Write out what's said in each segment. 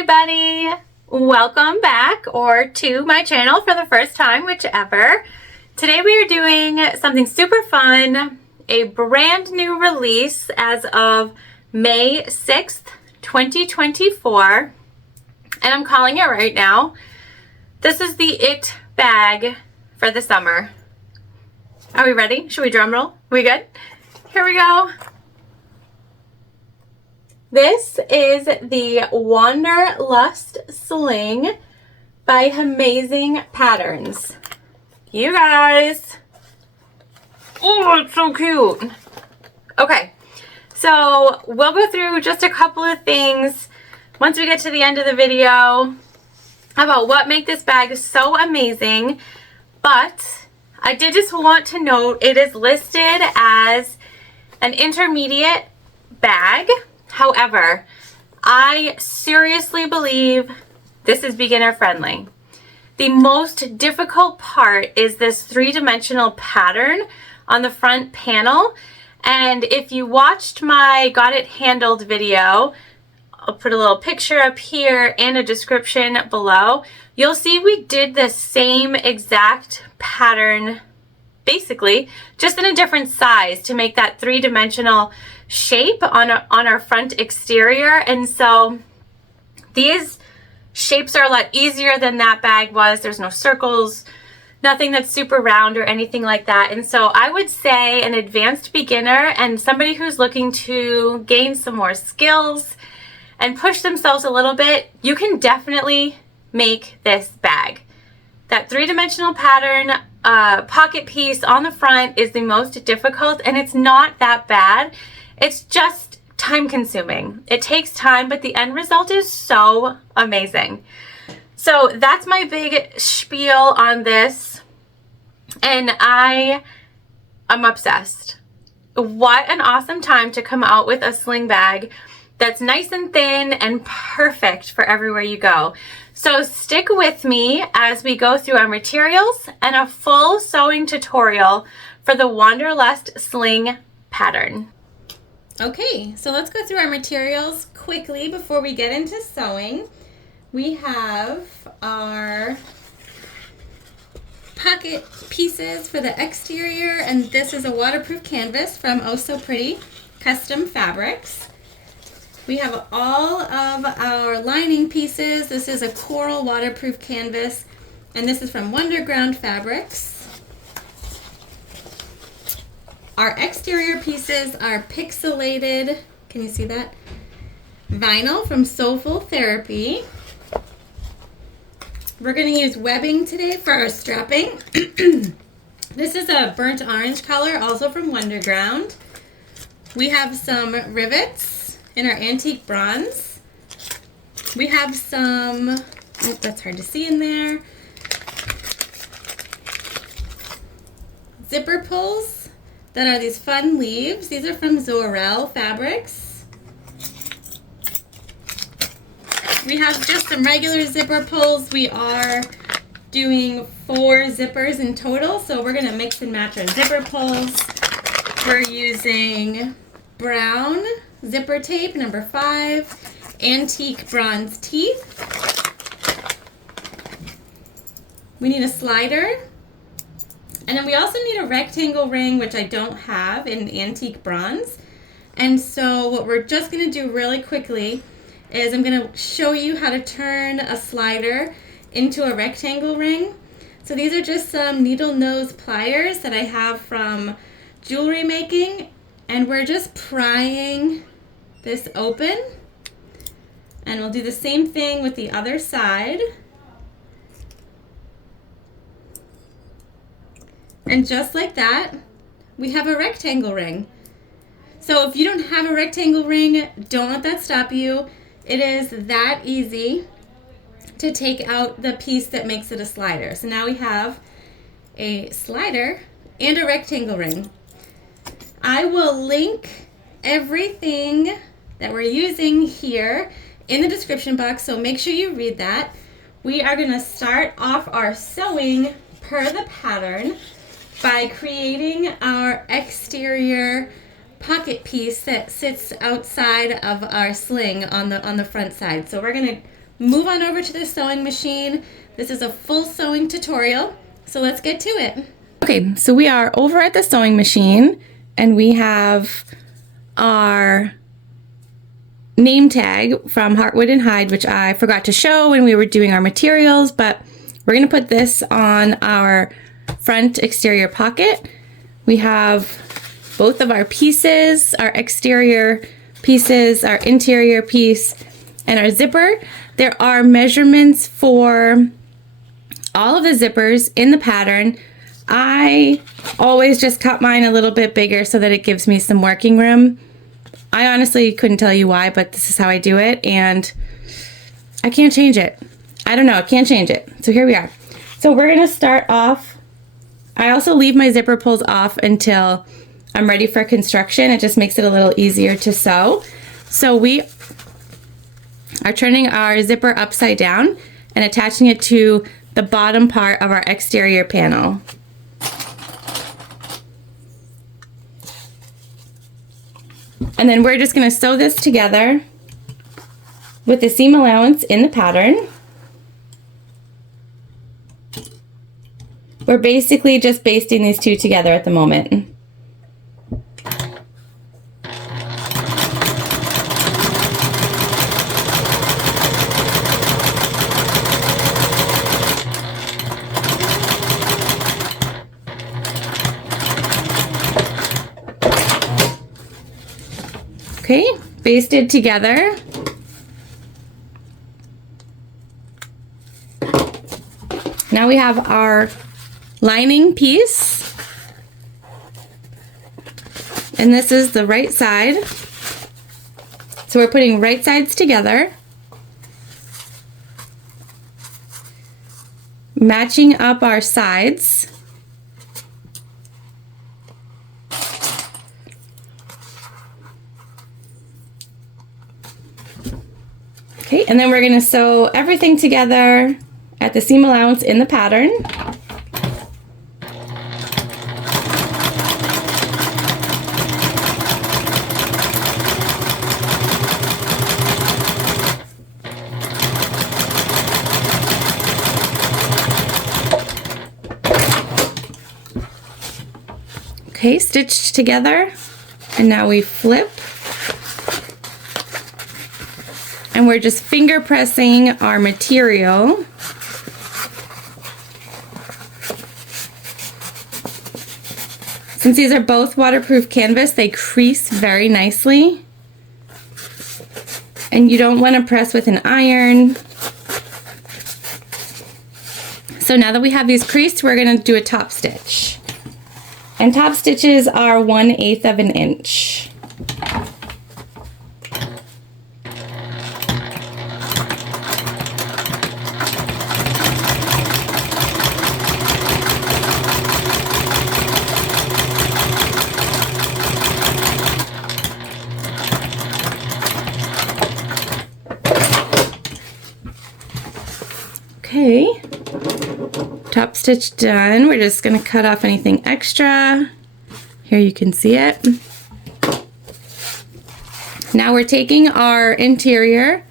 everybody! Welcome back or to my channel for the first time, whichever. Today we are doing something super fun, a brand new release as of May 6th, 2024, and I'm calling it right now. This is the It bag for the summer. Are we ready? Should we drum roll? We good? Here we go. This is the Wanderlust Sling by Hemazing Patterns. You guys. Oh, it's so cute. Okay, so we'll go through just a couple of things once we get to the end of the video about what make this bag so amazing. But I did just want to note it is listed as an intermediate bag. However, I seriously believe this is beginner friendly. The most difficult part is this three-dimensional pattern on the front panel. And if you watched my Got It Handled video, I'll put a little picture up here and a description below. You'll see we did the same exact pattern, basically, just in a different size to make that three-dimensional shape on our front exterior. And so these shapes are a lot easier than that bag was. There's no circles, nothing that's super round or anything like that. And so I would say an advanced beginner and somebody who's looking to gain some more skills and push themselves a little bit, you can definitely make this bag. That three-dimensional pattern pocket piece on the front is the most difficult, and it's not that bad. It's just time consuming. It takes time, but the end result is so amazing. So that's my big spiel on this, and I am obsessed. What an awesome time to come out with a sling bag that's nice and thin and perfect for everywhere you go. So stick with me as we go through our materials and a full sewing tutorial for the Wanderlust Sling pattern. Okay, so let's go through our materials quickly before we get into sewing. We have our pocket pieces for the exterior, and this is a waterproof canvas from Oh So Pretty Custom Fabrics. We have all of our lining pieces. This is a coral waterproof canvas, and this is from Wonderground Fabrics. Our exterior pieces are pixelated, can you see that? Vinyl from Soulful Therapy. We're going to use webbing today for our strapping. This is a burnt orange color, also from Wonderground. We have some rivets in our antique bronze. We have some, oh, that's hard to see in there, zipper pulls that are these fun leaves. These are from Zorel Fabrics. We have just some regular zipper pulls. We are doing 4 zippers in total, so we're gonna mix and match our zipper pulls. We're using brown zipper tape, number 5, antique bronze teeth. We need a slider. And then we also need a rectangle ring, which I don't have, in antique bronze. And so what we're just going to do really quickly is I'm going to show you how to turn a slider into a rectangle ring. So these are just some needle nose pliers that I have from jewelry making. And we're just prying this open. And we'll do the same thing with the other side. And just like that, we have a rectangle ring. So if you don't have a rectangle ring, don't let that stop you. It is that easy to take out the piece that makes it a slider. So now we have a slider and a rectangle ring. I will link everything that we're using here in the description box, so make sure you read that. We are going to start off our sewing per the pattern by creating our exterior pocket piece that sits outside of our sling on the front side. So we're going to move on over to the sewing machine. This is a full sewing tutorial, so let's get to it. Okay, so we are over at the sewing machine and we have our name tag from Heartwood and Hide, which I forgot to show when we were doing our materials, but we're gonna put this on our front exterior pocket. We have both of our pieces, our exterior pieces, our interior piece, and our zipper. There are measurements for all of the zippers in the pattern. I always just cut mine a little bit bigger so that it gives me some working room. I honestly couldn't tell you why, but this is how I do it, and I can't change it. I don't know, I can't change it. So here we are. So we're gonna start off. I also leave my zipper pulls off until I'm ready for construction. It just makes it a little easier to sew. So we are turning our zipper upside down and attaching it to the bottom part of our exterior panel. And then we're just going to sew this together with the seam allowance in the pattern. We're basically just basting these two together at the moment. Okay, basted together. Now we have our lining piece, and this is the right side. So we're putting right sides together, matching up our sides. Okay, and then we're going to sew everything together at the seam allowance in the pattern. Okay, stitched together, and now we flip. And we're just finger pressing our material. Since these are both waterproof canvas, they crease very nicely. And you don't want to press with an iron. So now that we have these creased, we're going to do a top stitch. And top stitches are 1/8 of an inch. Okay, top stitch done. We're just going to cut off anything extra. Here you can see it. Now we're taking our interior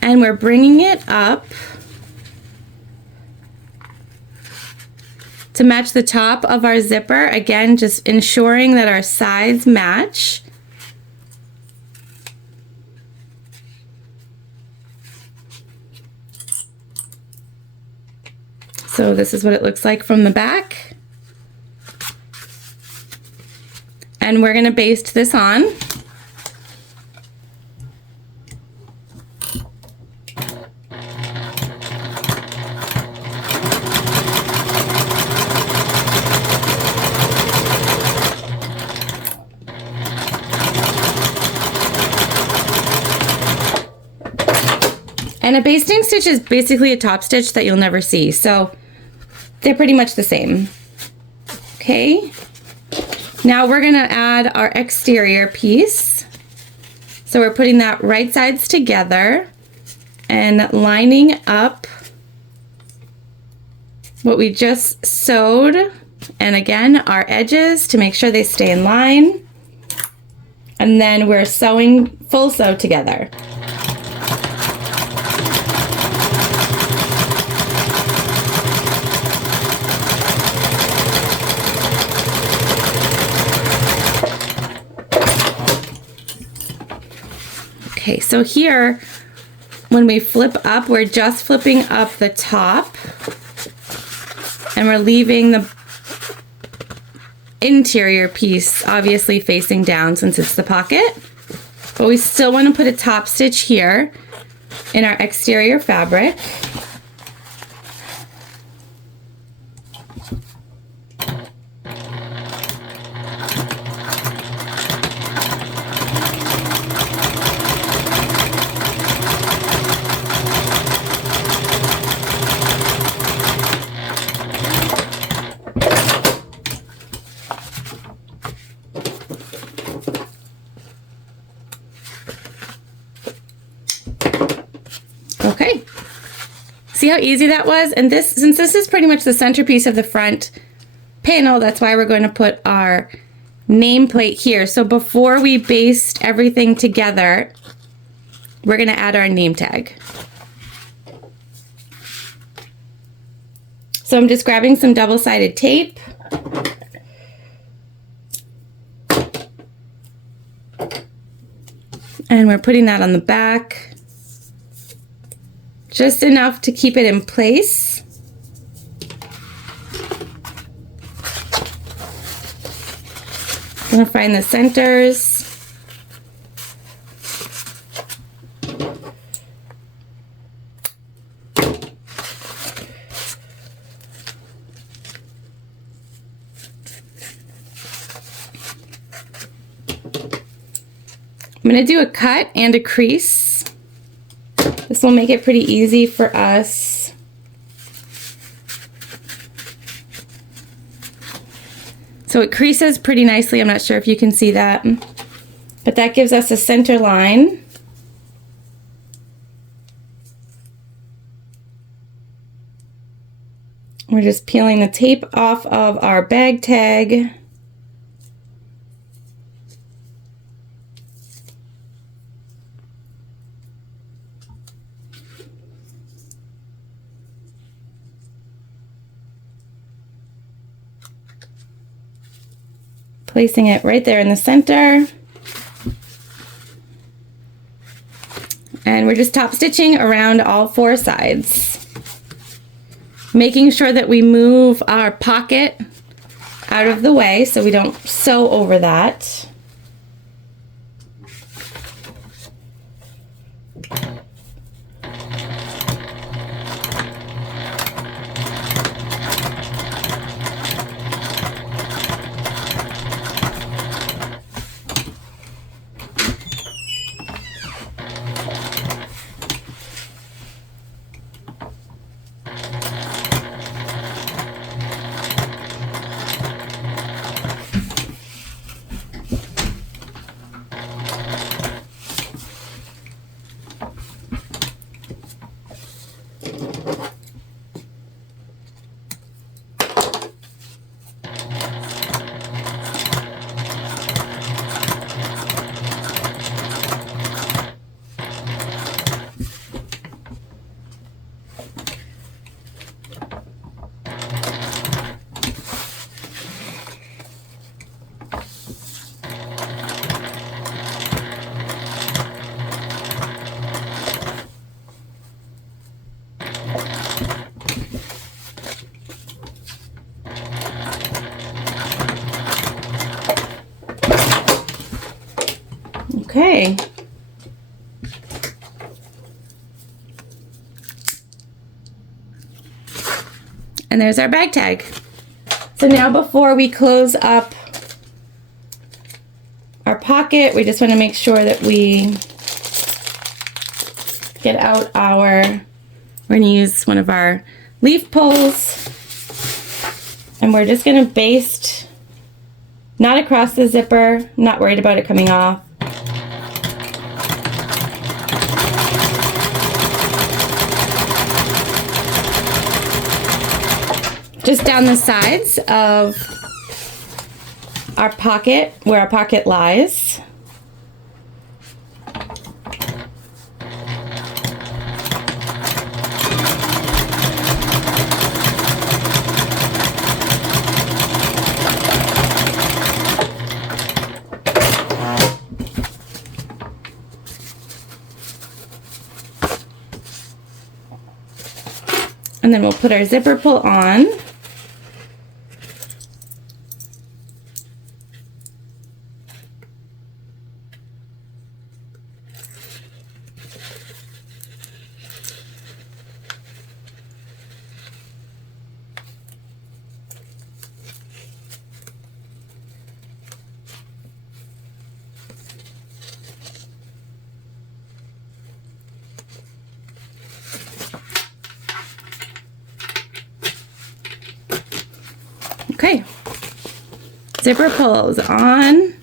and we're bringing it up to match the top of our zipper. Again, just ensuring that our sides match. So this is what it looks like from the back. And we're going to baste this on. And a basting stitch is basically a top stitch that you'll never see. So they're pretty much the same. Okay. Now we're going to add our exterior piece. So we're putting that right sides together and lining up what we just sewed. And again, our edges to make sure they stay in line. And then we're sewing full sew together. Okay, so here, when we flip up, we're just flipping up the top and we're leaving the interior piece obviously facing down since it's the pocket. But we still want to put a top stitch here in our exterior fabric. Okay, see how easy that was? And this, since this is pretty much the centerpiece of the front panel, that's why we're going to put our nameplate here. So before we baste everything together, we're going to add our name tag. So I'm just grabbing some double-sided tape. And we're putting that on the back. Just enough to keep it in place. I'm gonna find the centers. I'm gonna do a cut and a crease. This will make it pretty easy for us. So it creases pretty nicely. I'm not sure if you can see that, but that gives us a center line. We're just peeling the tape off of our bag tag. Placing it right there in the center. And we're just top stitching around all four sides. Making sure that we move our pocket out of the way so we don't sew over that. Okay. And there's our bag tag. So now before we close up our pocket, we just want to make sure that we get out our, we're going to use one of our leaf pulls, and we're just going to baste, not across the zipper, I'm not worried about it coming off. Just down the sides of our pocket, where our pocket lies. And then we'll put our zipper pull on. Okay, zipper pulls on,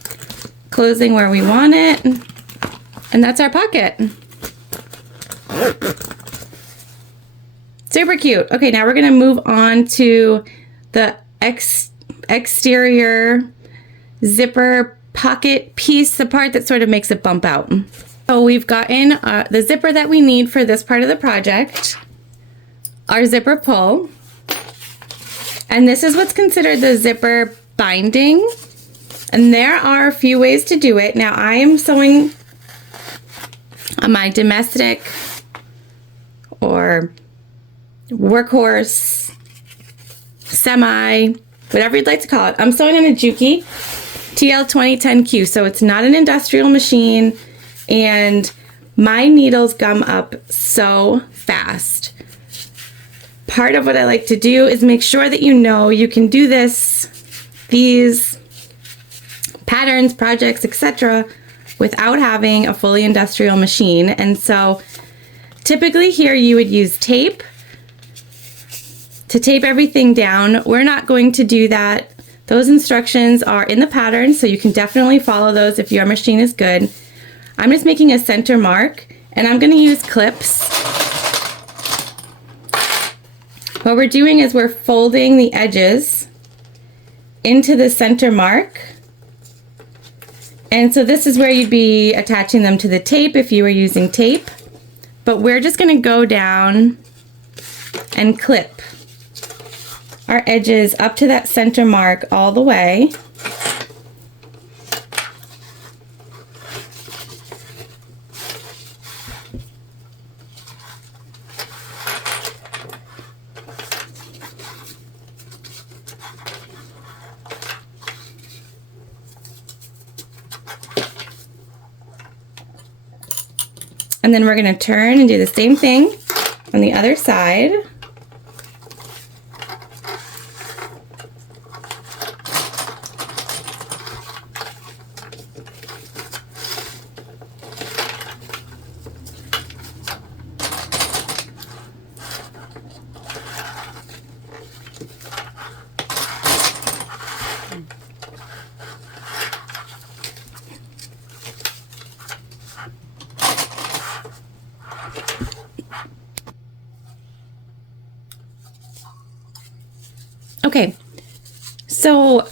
closing where we want it, and that's our pocket. Super cute. Okay, now we're gonna move on to the exterior zipper pocket piece, the part that sort of makes it bump out. So we've gotten the zipper that we need for this part of the project, our zipper pull. And this is what's considered the zipper binding. And there are a few ways to do it. Now I am sewing on my domestic or workhorse, semi, whatever you'd like to call it. I'm sewing on a Juki TL2010Q. So it's not an industrial machine and my needles gum up so fast. Part of what I like to do is make sure that you can do these patterns, projects, etc. without having a fully industrial machine. And so typically here you would use tape to tape everything down. We're not going to do that. Those instructions are in the pattern, so you can definitely follow those if your machine is good. I'm just making a center mark and I'm going to use clips. What we're doing is we're folding the edges into the center mark. And so this is where you'd be attaching them to the tape if you were using tape. But we're just going to go down and clip our edges up to that center mark all the way. And then we're going to turn and do the same thing on the other side. Okay, so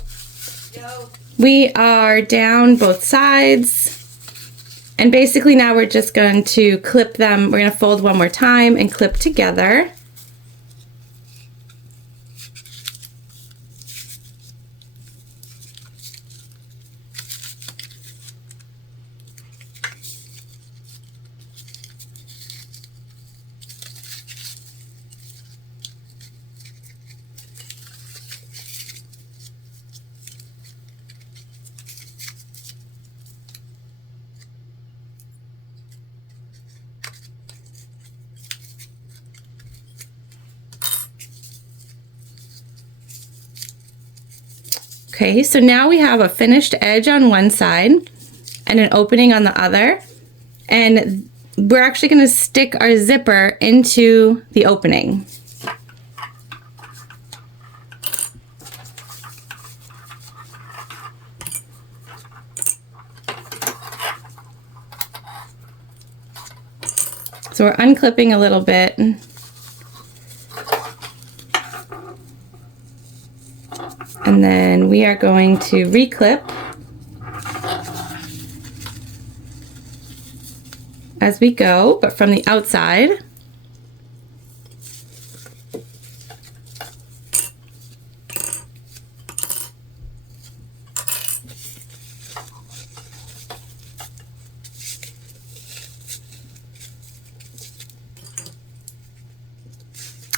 we are down both sides, and basically now we're just going to clip them. We're going to fold one more time and clip together. Okay, so now we have a finished edge on one side and an opening on the other, and we're actually going to stick our zipper into the opening. So we're unclipping a little bit. And then we are going to reclip as we go, but from the outside.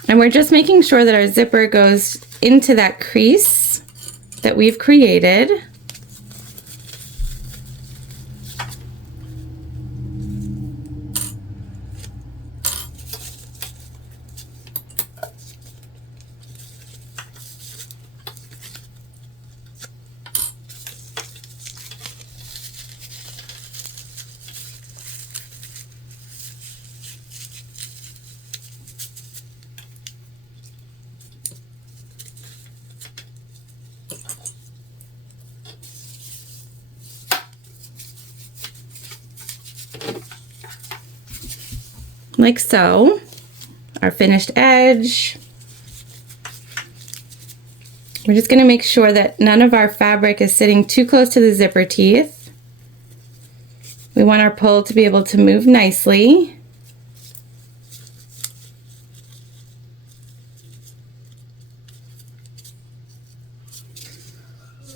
And we're just making sure that our zipper goes into that crease that we've created. Like so. Our finished edge. We're just going to make sure that none of our fabric is sitting too close to the zipper teeth. We want our pull to be able to move nicely.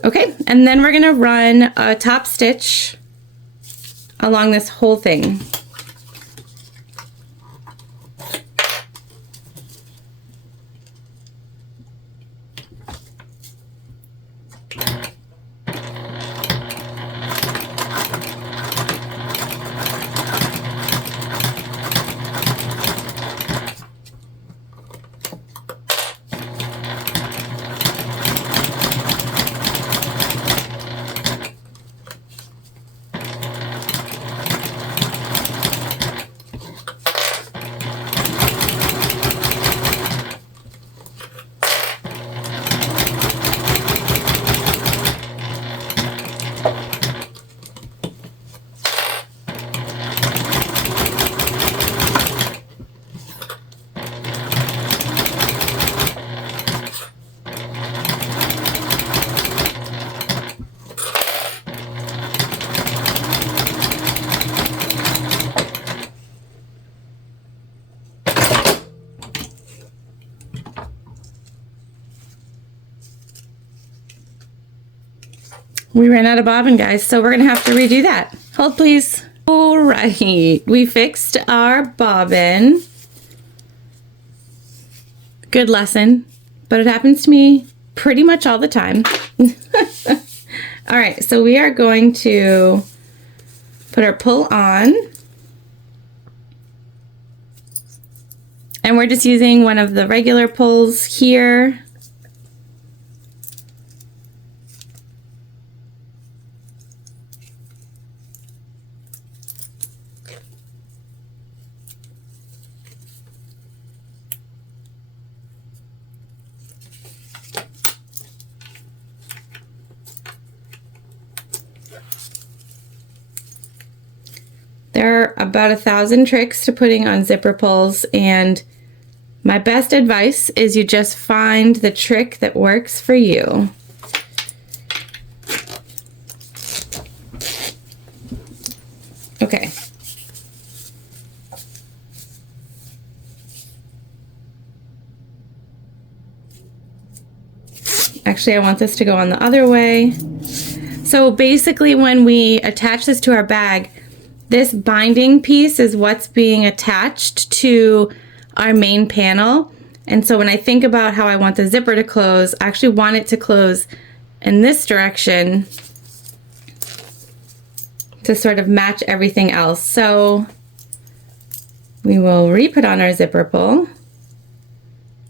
Okay, and then we're going to run a top stitch along this whole thing. We ran out of bobbin, guys, so we're gonna have to redo that. Hold, please. All right, we fixed our bobbin. Good lesson, but it happens to me pretty much all the time. All right, so we are going to put our pull on. And we're just using one of the regular pulls here. There are about 1,000 tricks to putting on zipper pulls, and my best advice is you just find the trick that works for you. Okay. Actually, I want this to go on the other way. So basically, when we attach this to our bag, this binding piece is what's being attached to our main panel. And so when I think about how I want the zipper to close, I actually want it to close in this direction to sort of match everything else. So we will re-put on our zipper pull.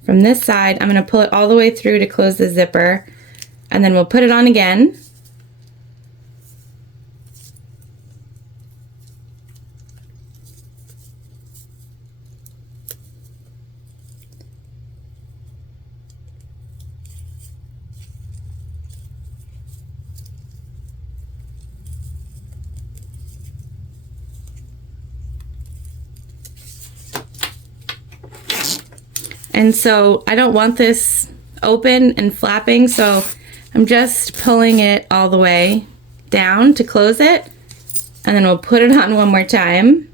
From this side, I'm going to pull it all the way through to close the zipper, and then we'll put it on again. And so I don't want this open and flapping, so I'm just pulling it all the way down to close it, and then we'll put it on one more time.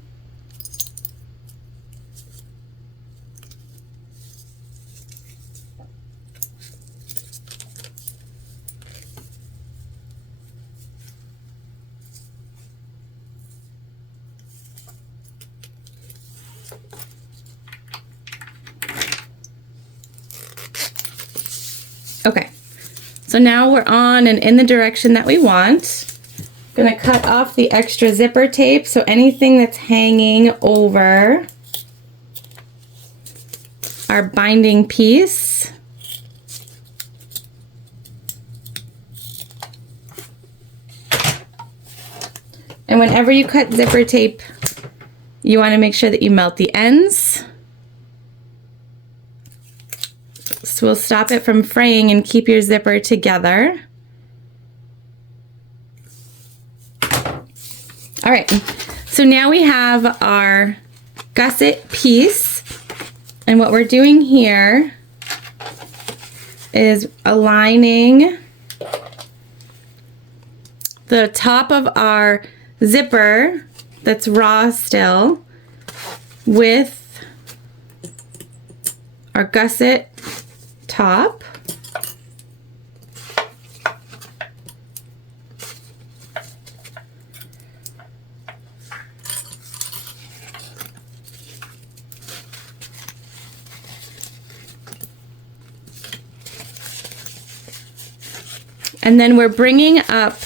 Okay, so now we're on and in the direction that we want. Gonna cut off the extra zipper tape, so anything that's hanging over our binding piece. And whenever you cut zipper tape, you want to make sure that you melt the ends. So we'll stop it from fraying and keep your zipper together. All right, so now we have our gusset piece. And what we're doing here is aligning the top of our zipper that's raw still with our gusset top. And then we're bringing up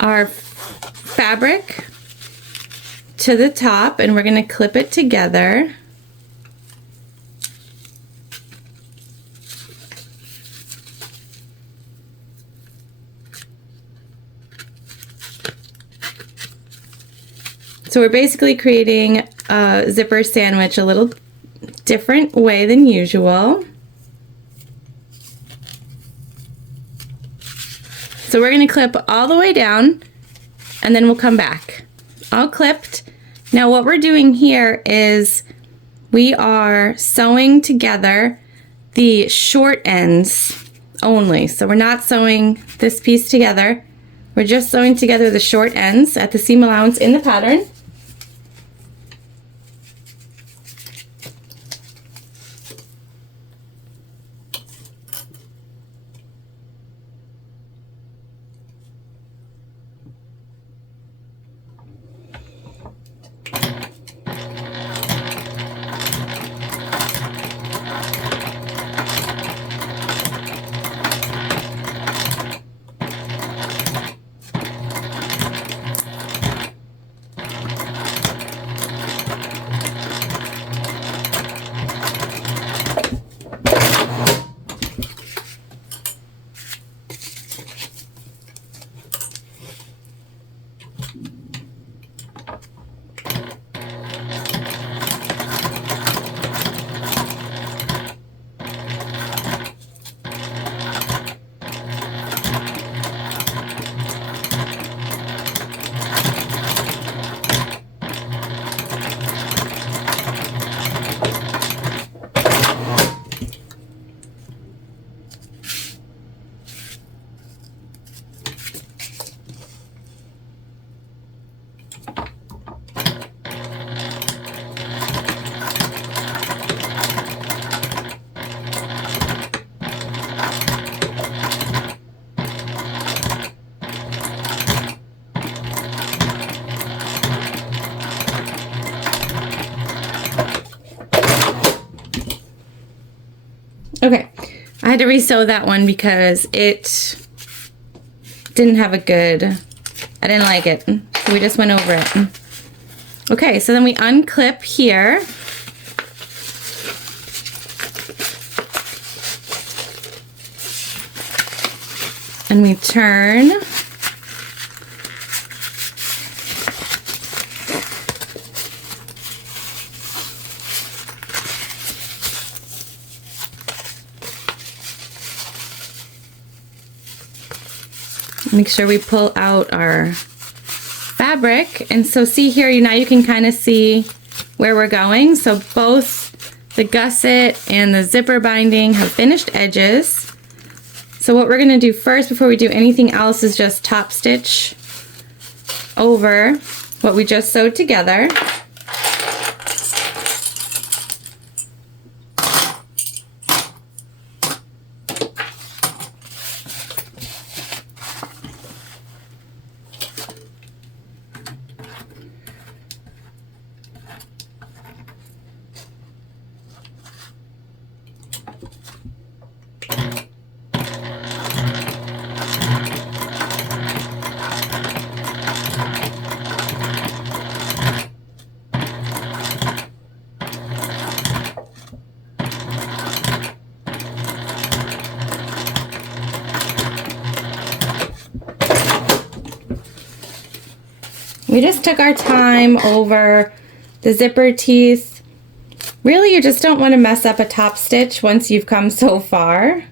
our fabric to the top and we're going to clip it together. So we're basically creating a zipper sandwich a little different way than usual. So we're going to clip all the way down and then we'll come back. All clipped. Now what we're doing here is we are sewing together the short ends only. So we're not sewing this piece together. We're just sewing together the short ends at the seam allowance in the pattern. Okay, I had to re-sew that one because it didn't have a good, I didn't like it, so we just went over it. Okay, so then we unclip here. And we turn. Make sure we pull out our fabric. And so see here, now you can kind of see where we're going. So both the gusset and the zipper binding have finished edges. So what we're going to do first before we do anything else is just top stitch over what we just sewed together. We just took our time over the zipper teeth. Really, you just don't want to mess up a top stitch once you've come so far.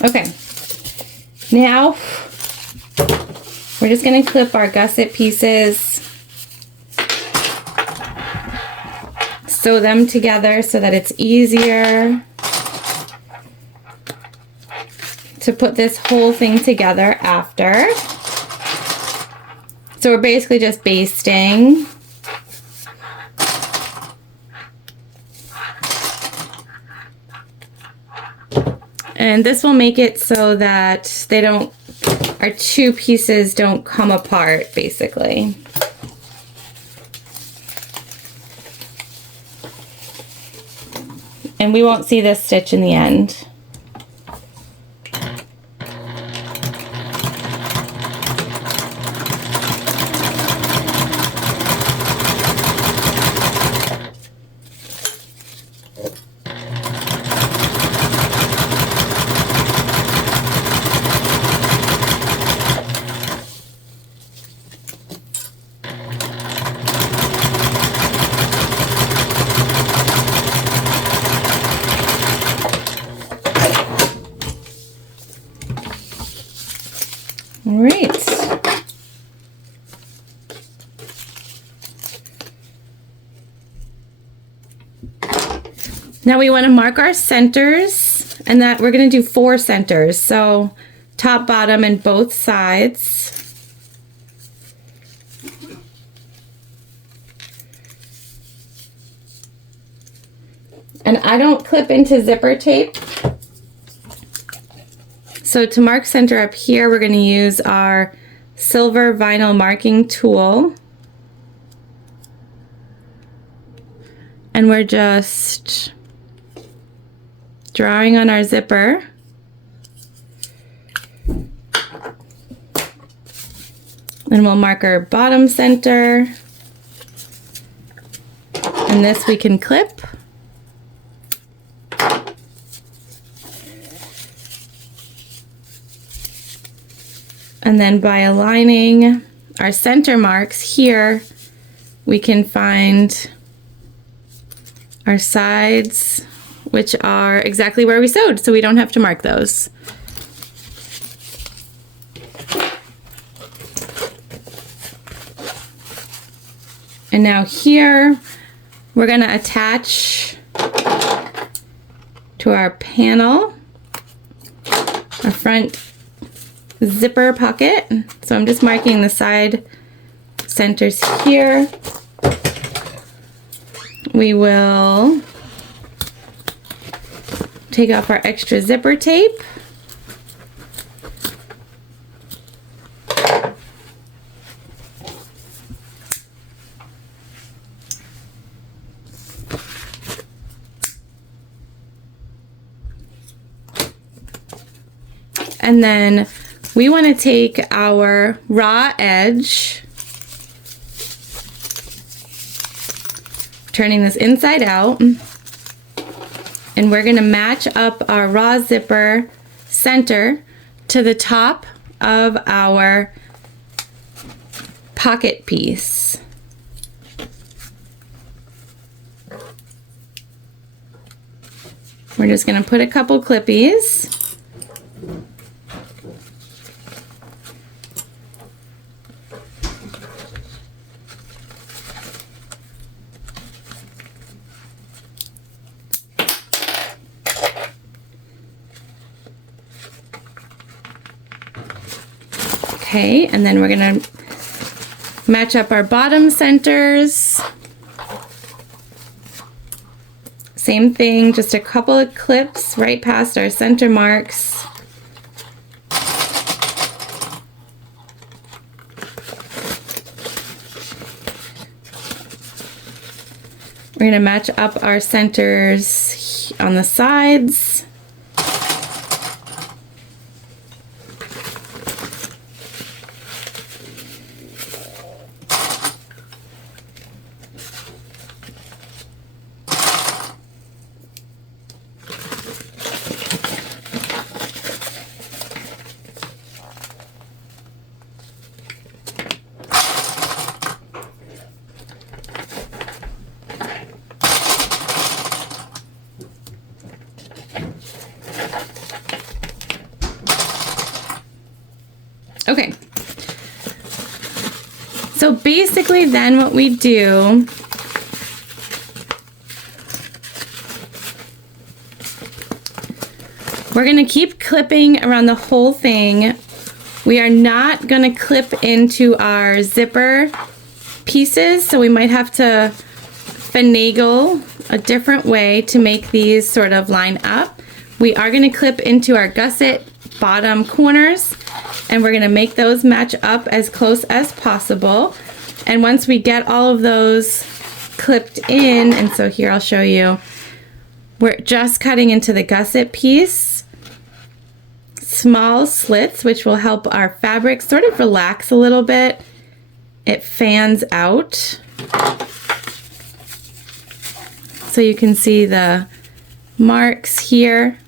Okay, now we're just going to clip our gusset pieces, sew them together so that it's easier to put this whole thing together after. So we're basically just basting. And this will make it so that they don't, our two pieces don't come apart, basically. And we won't see this stitch in the end. All right. Now we want to mark our centers, and that we're going to do 4 centers. So top, bottom, and both sides. And I don't clip into zipper tape. So to mark center up here, we're going to use our silver vinyl marking tool. And we're just drawing on our zipper. And we'll mark our bottom center. And this we can clip. And then by aligning our center marks here, we can find our sides, which are exactly where we sewed, so we don't have to mark those. And now here, we're going to attach to our panel, our front zipper pocket. So I'm just marking the side centers here. We will take off our extra zipper tape. And then we want to take our raw edge, turning this inside out, and we're going to match up our raw zipper center to the top of our pocket piece. We're just going to put a couple clippies. Okay, and then we're gonna match up our bottom centers. Same thing, just a couple of clips right past our center marks. We're going to match up our centers on the sides. Okay, so basically then what we do we're going to keep clipping around the whole thing. We are not going to clip into our zipper pieces, so we might have to finagle a different way to make these sort of line up. We are going to clip into our gusset bottom corners, and we're going to make those match up as close as possible. And once we get all of those clipped in, and so here I'll show you, we're just cutting into the gusset piece, small slits, which will help our fabric sort of relax a little bit. It fans out. So you can see the marks here.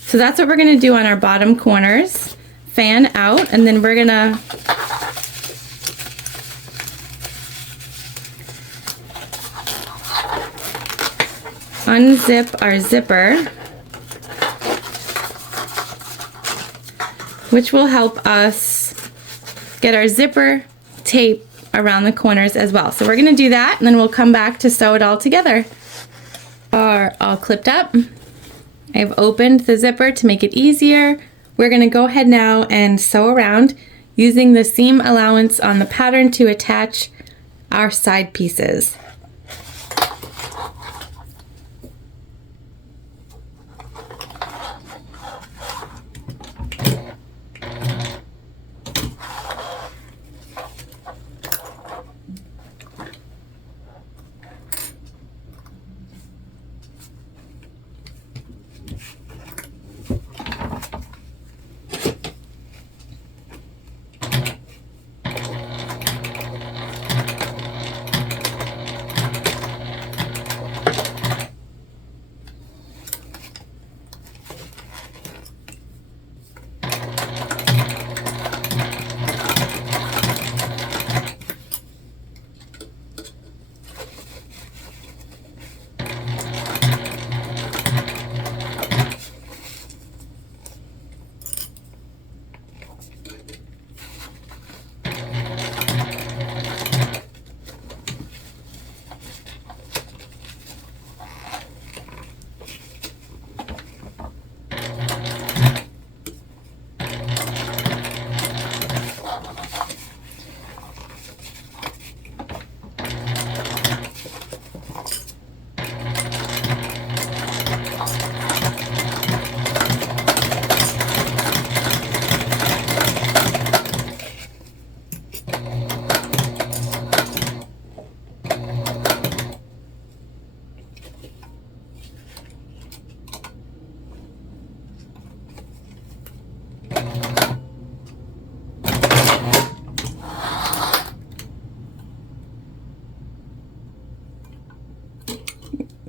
So that's what we're going to do on our bottom corners. Fan out, and then we're going to unzip our zipper, which will help us get our zipper tape around the corners as well. So we're going to do that, and then we'll come back to sew it all together. Are all clipped up. I've opened the zipper to make it easier. We're going to go ahead now and sew around using the seam allowance on the pattern to attach our side pieces.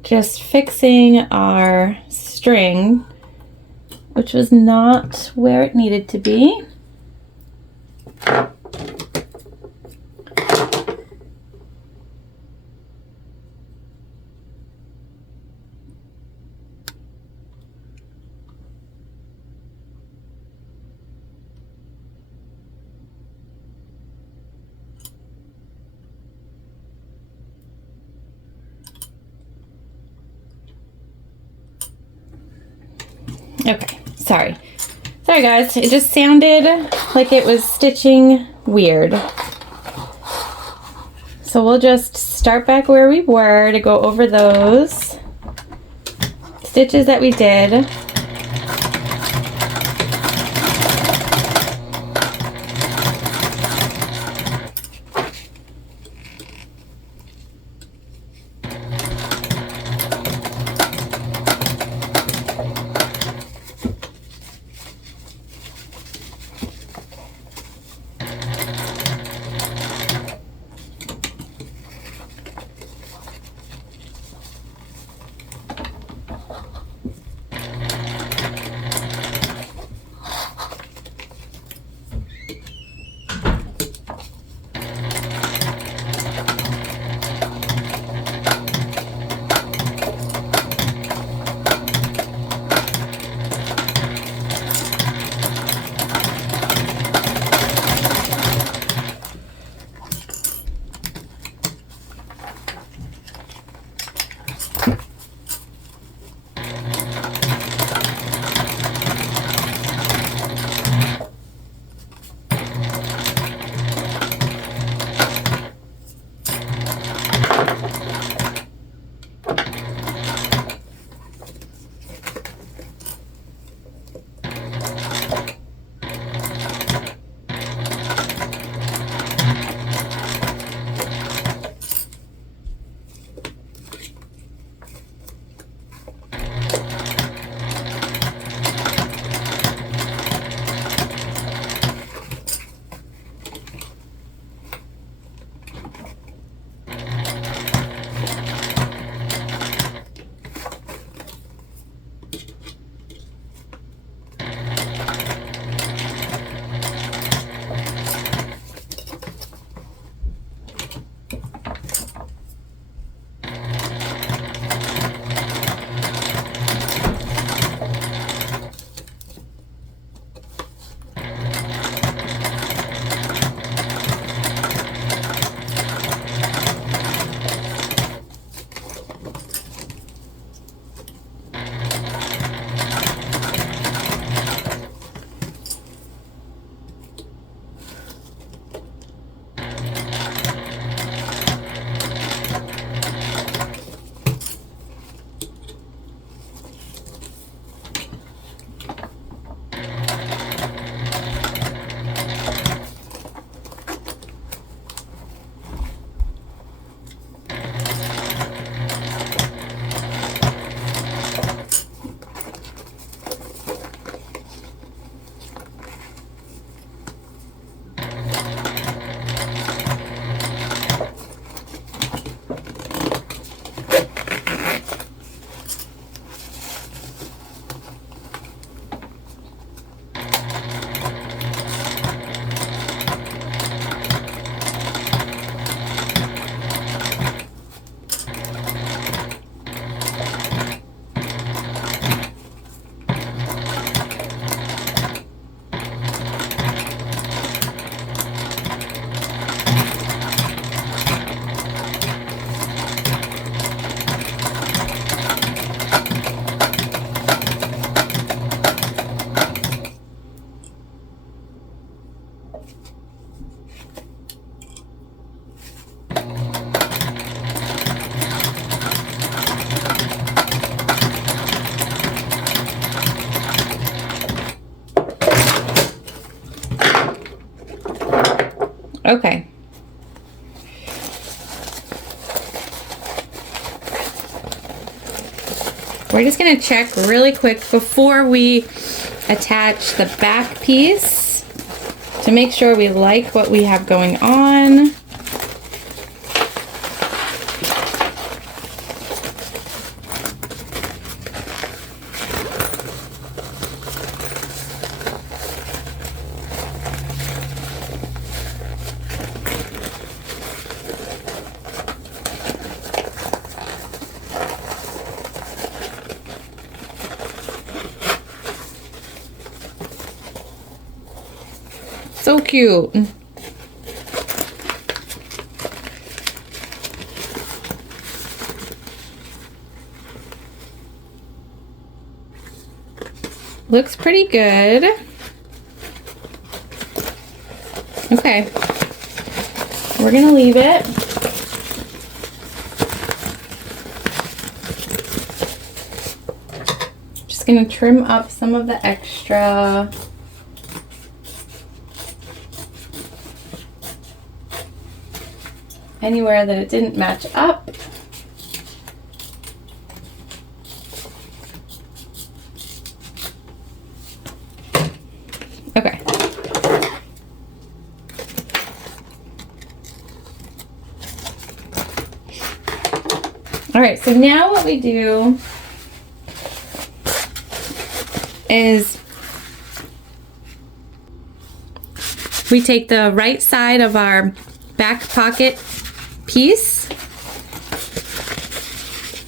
Just fixing our string, which was not where it needed to be. Okay, sorry. Sorry guys, it just sounded like it was stitching weird. So we'll just start back where we were to go over those stitches that we did. Okay. We're just going to check really quick before we attach the back piece to make sure we like what we have going on. So cute. Looks pretty good. Okay, we're gonna leave it. Just gonna trim up some of the extra. Anywhere that it didn't match up. Okay. All right, so now what we do is we take the right side of our back pocket piece,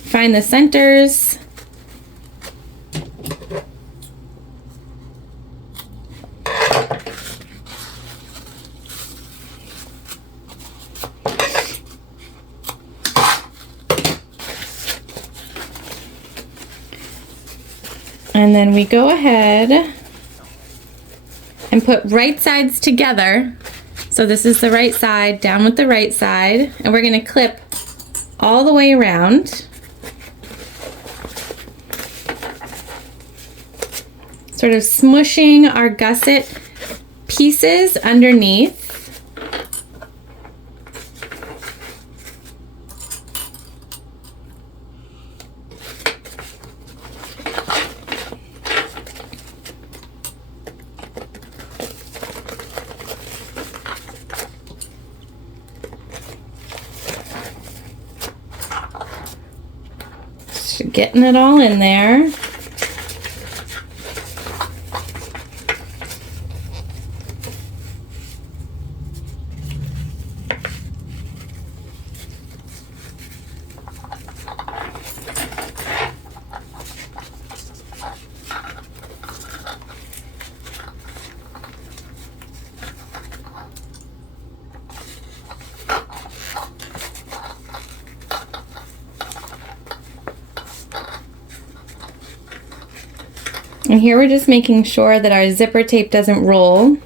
find the centers, and then we go ahead and put right sides together. So this is the right side, down with the right side, and we're gonna clip all the way around. Sort of smushing our gusset pieces underneath. Getting it all in there. And here we're just making sure that our zipper tape doesn't roll.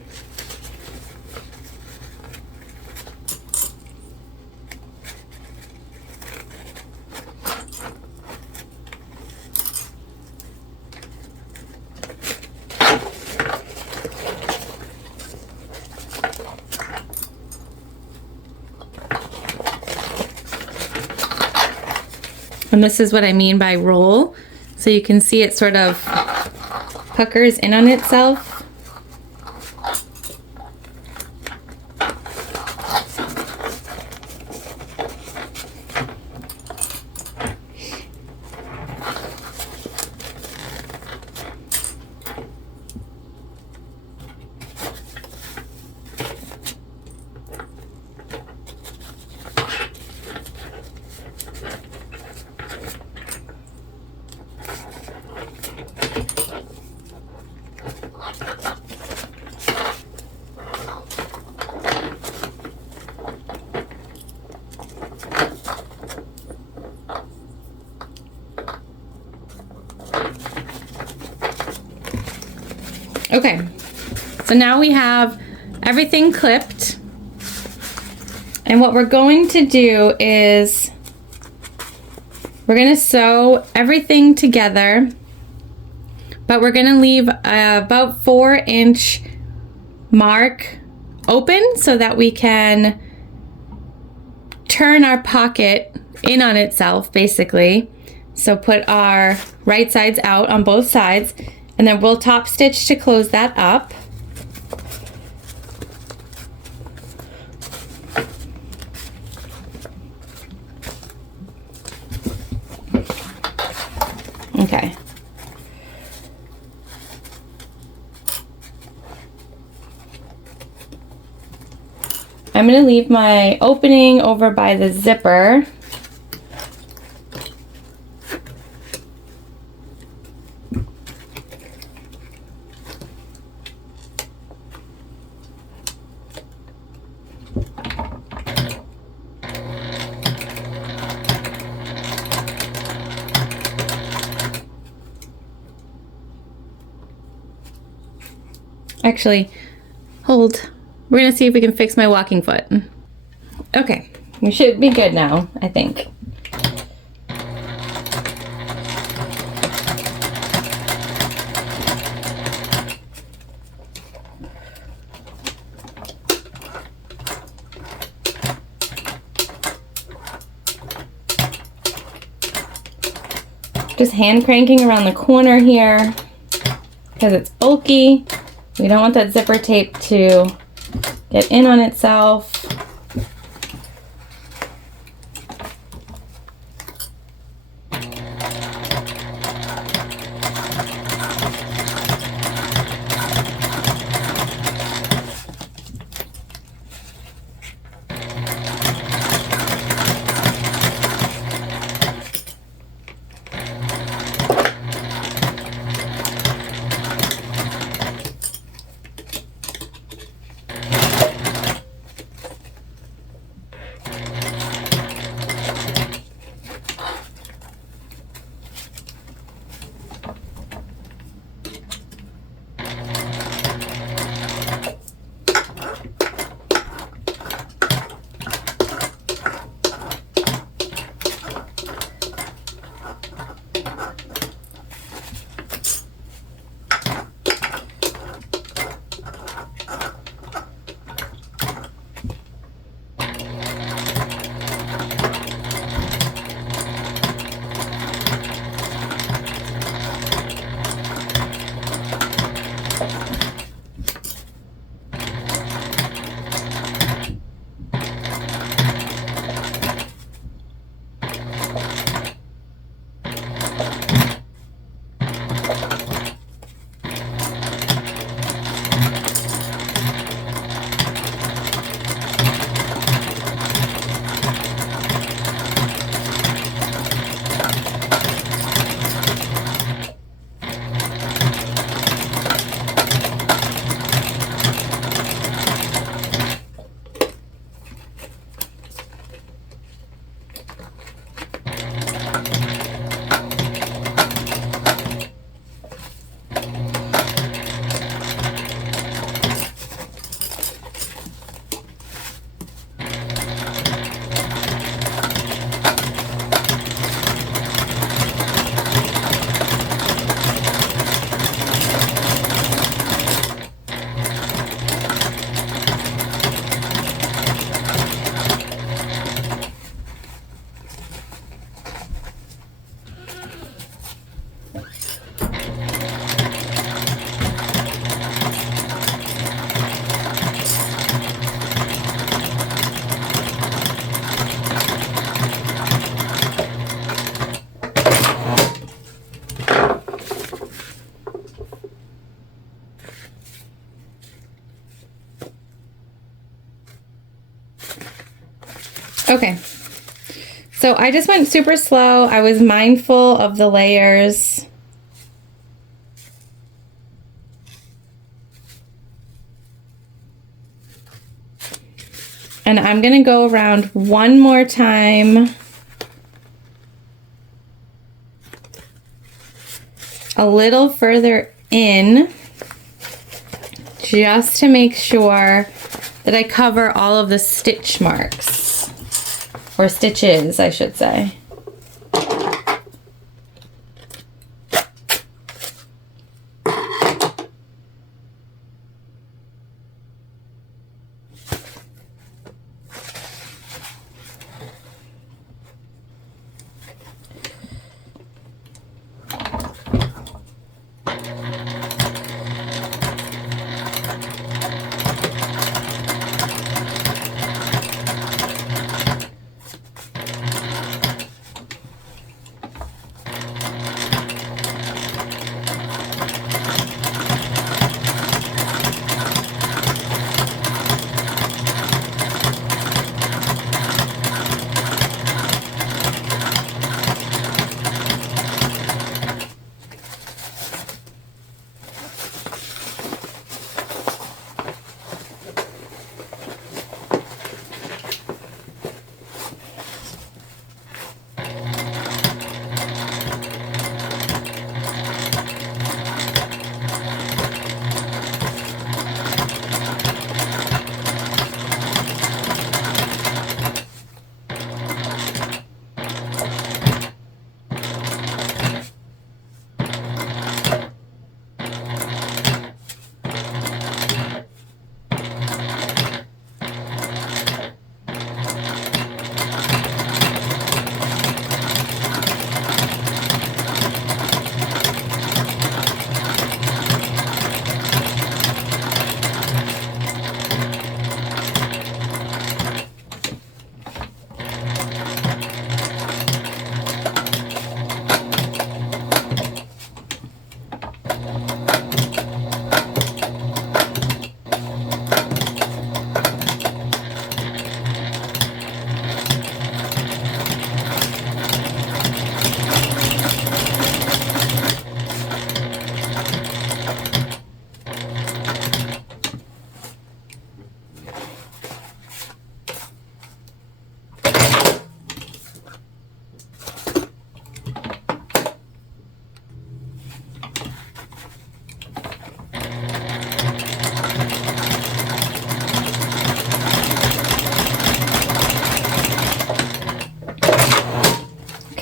And this is what I mean by roll. So you can see it sort of puckers in on itself. Okay, so now we have everything clipped, and what we're going to do is we're going to sew everything together, but we're going to leave about 4-inch mark open so that we can turn our pocket in on itself, basically. So put our right sides out on both sides, and then we'll top stitch to close that up. Okay. I'm going to leave my opening over by the zipper. Actually, hold. We're gonna see if we can fix my walking foot. Okay, we should be good now, I think. Just hand cranking around the corner here because it's bulky. We don't want that zipper tape to get in on itself. Okay, so I just went super slow. I was mindful of the layers. And I'm gonna go around one more time. A little further in, just to make sure that I cover all of the stitch marks. Or stitches, I should say.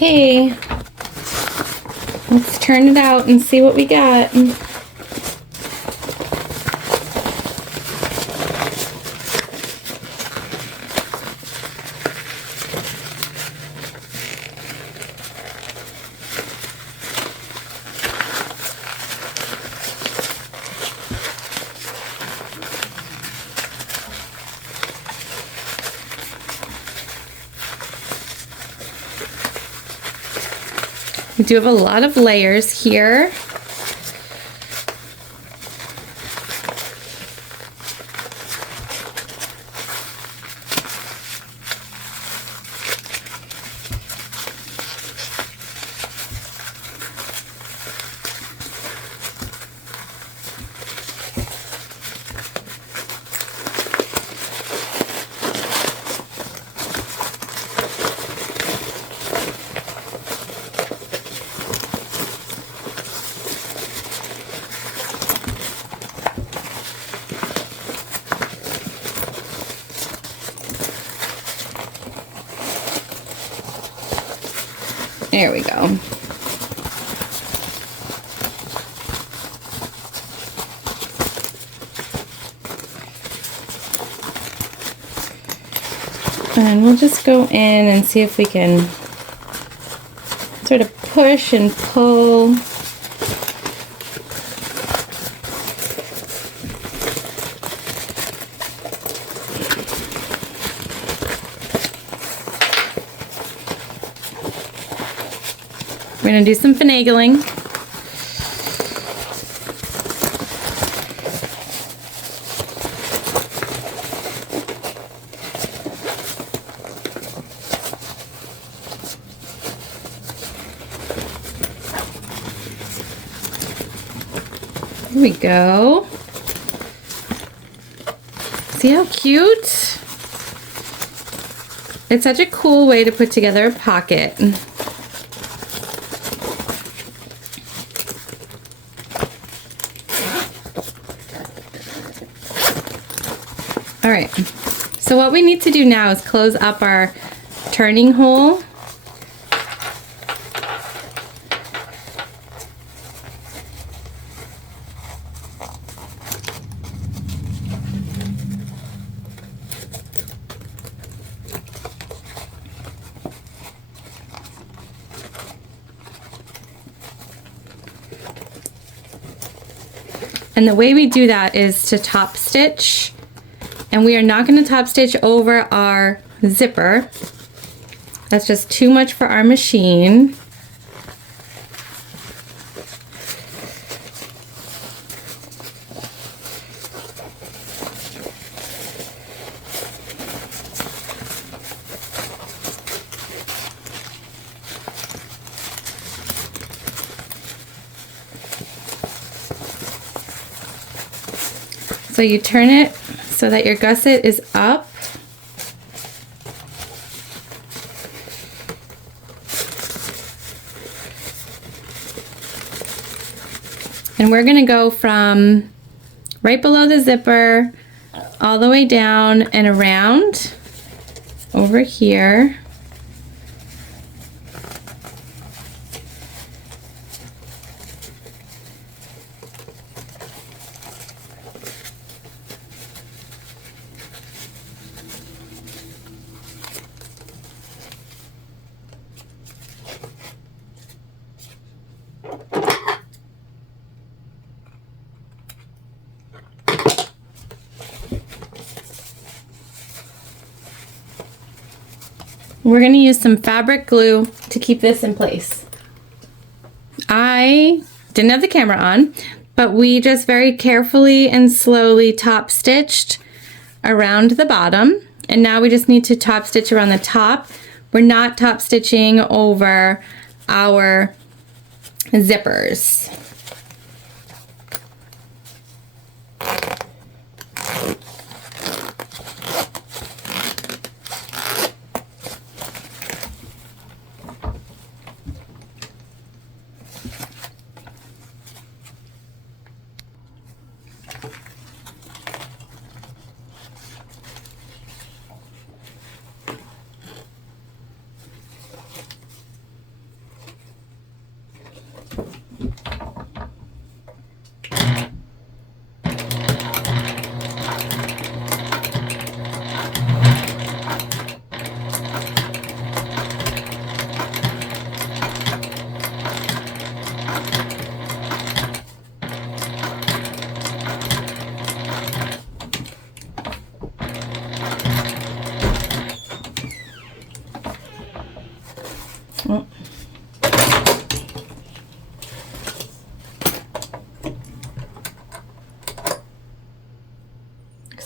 Okay, let's turn it out and see what we got. We do have a lot of layers here. There we go. And we'll just go in and see if we can sort of push and pull. We're going to do some finagling. There we go. See how cute? It's such a cool way to put together a pocket. All right, so what we need to do now is close up our turning hole. And the way we do that is to top stitch. And we are not going to top stitch over our zipper. That's just too much for our machine. So you turn it so that your gusset is up. And we're going to go from right below the zipper all the way down and around over here. We're going to use some fabric glue to keep this in place. I didn't have the camera on, but we just very carefully and slowly top stitched around the bottom. And now we just need to top stitch around the top. We're not top stitching over our zippers.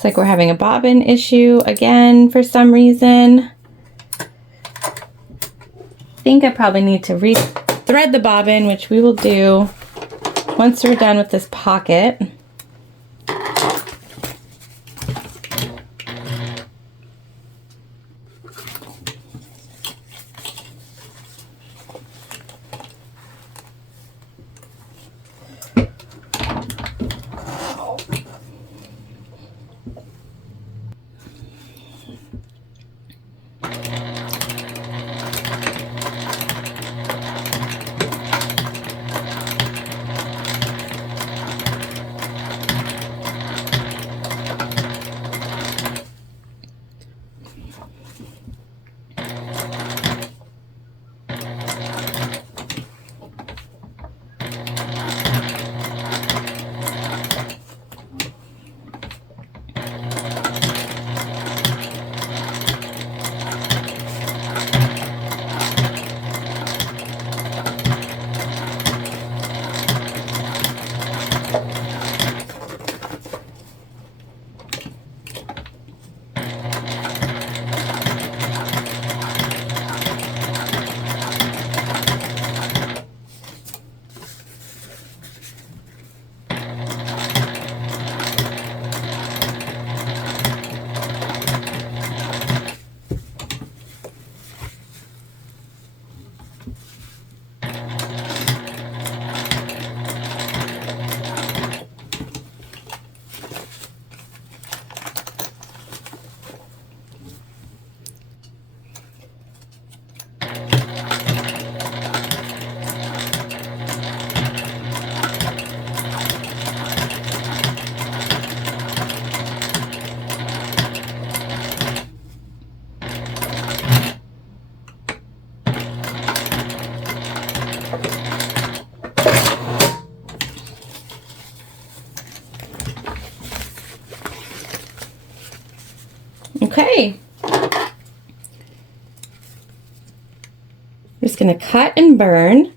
like we're having a bobbin issue again for some reason. I think I probably need to re-thread the bobbin, which we will do once we're done with this pocket. Okay. I'm just going to cut and burn.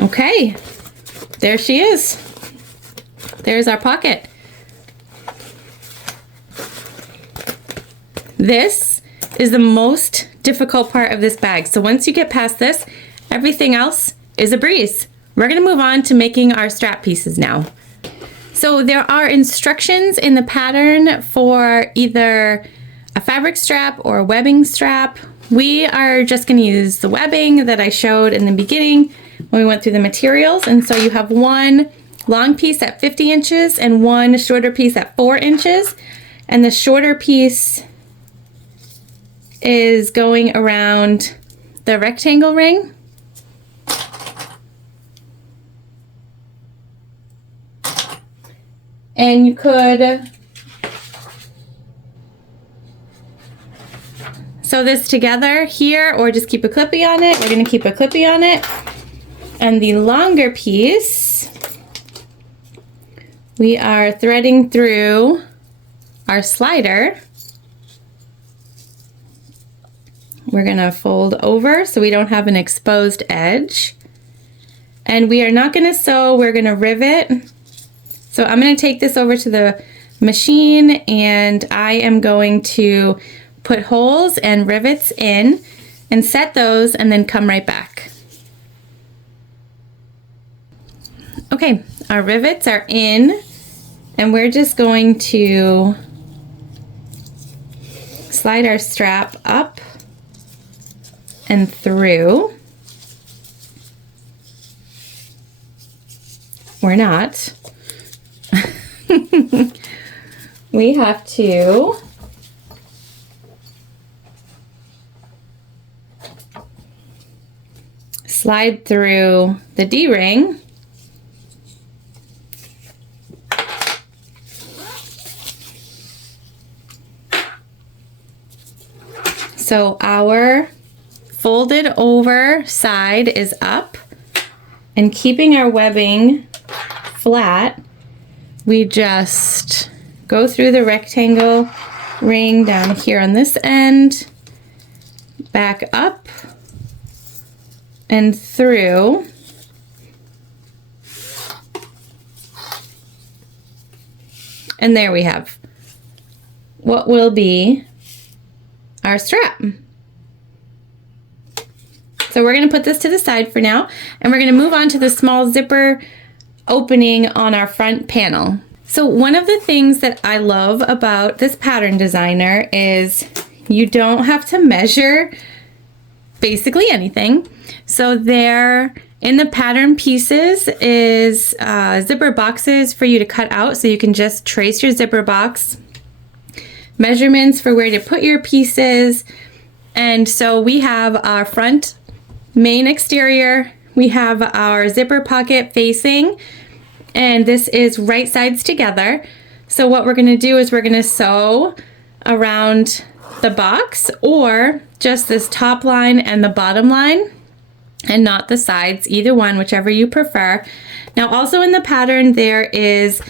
Okay, there she is. There's our pocket. This is the most difficult part of this bag. So once you get past this, everything else is a breeze. We're gonna move on to making our strap pieces now. So there are instructions in the pattern for either a fabric strap or a webbing strap. We are just going to use the webbing that I showed in the beginning when we went through the materials. And so you have one long piece at 50 inches and one shorter piece at 4 inches. And the shorter piece is going around the rectangle ring. And you could sew this together here or just keep a clippy on it. We're going to keep a clippy on it. And the longer piece, we are threading through our slider. We're going to fold over so we don't have an exposed edge. And we are not going to sew, we're going to rivet. So I'm going to take this over to the machine and I am going to put holes and rivets in and set those and then come right back. Okay, our rivets are in and we're just going to slide our strap up and through. We're not. We have to slide through the D-ring. So our folded over side is up, and keeping our webbing flat, we just go through the rectangle ring down here on this end, back up and through, and there we have what will be our strap. So we're going to put this to the side for now, and we're going to move on to the small zipper opening on our front panel. So one of the things that I love about this pattern designer is you don't have to measure basically anything. So there in the pattern pieces is zipper boxes for you to cut out, so you can just trace your zipper box, measurements for where to put your pieces. And so we have our front main exterior, we have our zipper pocket facing, and this is right sides together. So what we're going to do is we're going to sew around the box, or just this top line and the bottom line, and not the sides, either one, whichever you prefer. Now also in the pattern there is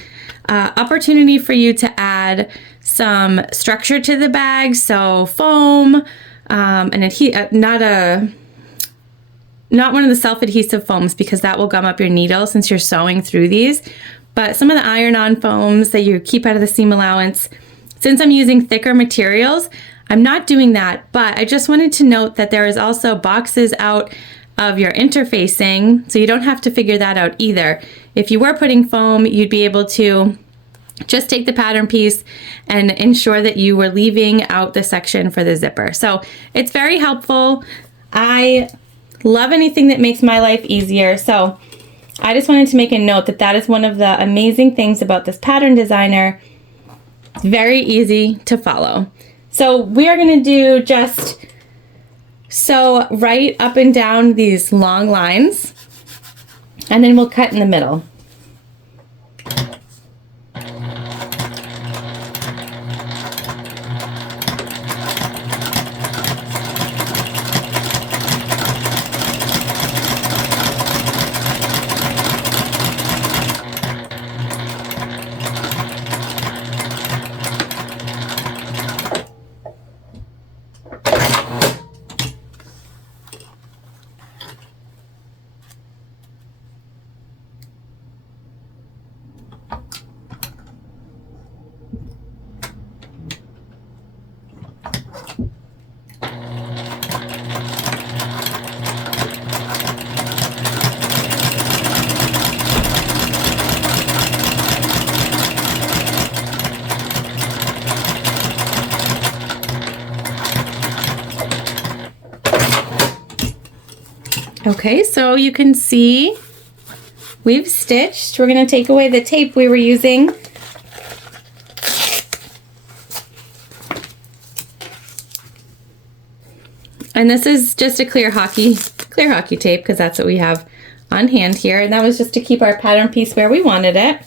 opportunity for you to add some structure to the bag, so foam, and not one of the self-adhesive foams, because that will gum up your needle since you're sewing through these, but some of the iron-on foams that you keep out of the seam allowance. Since I'm using thicker materials, I'm not doing that, but I just wanted to note that there is also boxes out of your interfacing, so you don't have to figure that out either. If you were putting foam, you'd be able to just take the pattern piece and ensure that you were leaving out the section for the zipper. So it's very helpful. I love anything that makes my life easier, so I just wanted to make a note that that is one of the amazing things about this pattern designer. It's very easy to follow. So we are going to do just sew right up and down these long lines, and then we'll cut in the middle. Okay, so you can see we've stitched. We're going to take away the tape we were using. And this is just a clear hockey tape, because that's what we have on hand here. And that was just to keep our pattern piece where we wanted it.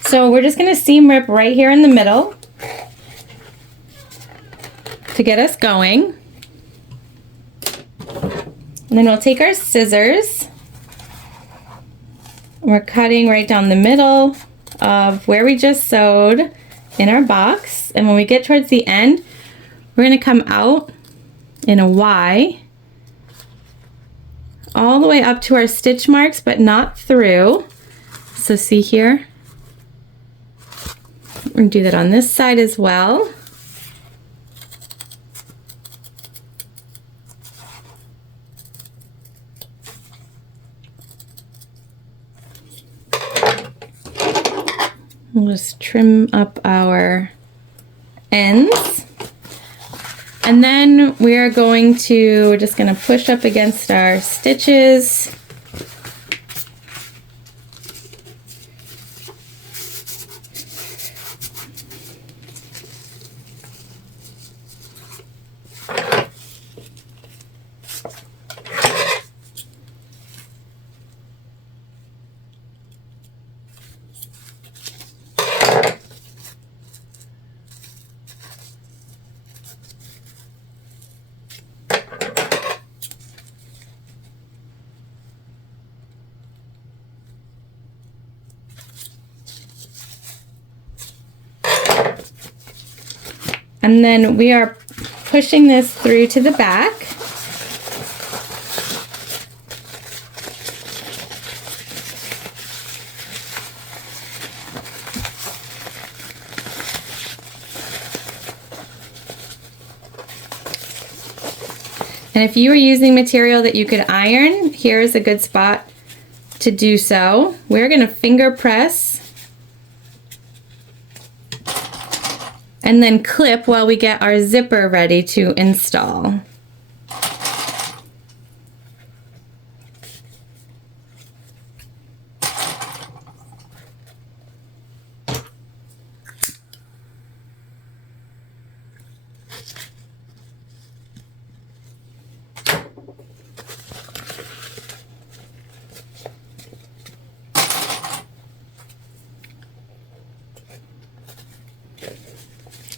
So we're just going to seam rip right here in the middle to get us going. And then we'll take our scissors. We're cutting right down the middle of where we just sewed in our box. And when we get towards the end, we're going to come out in a Y all the way up to our stitch marks, but not through. So see here, we're going to do that on this side as well. We'll just trim up our ends. And then we're just going to push up against our stitches. And then we are pushing this through to the back. And if you were using material that you could iron, here's a good spot to do so. We're going to finger press and then clip while we get our zipper ready to install.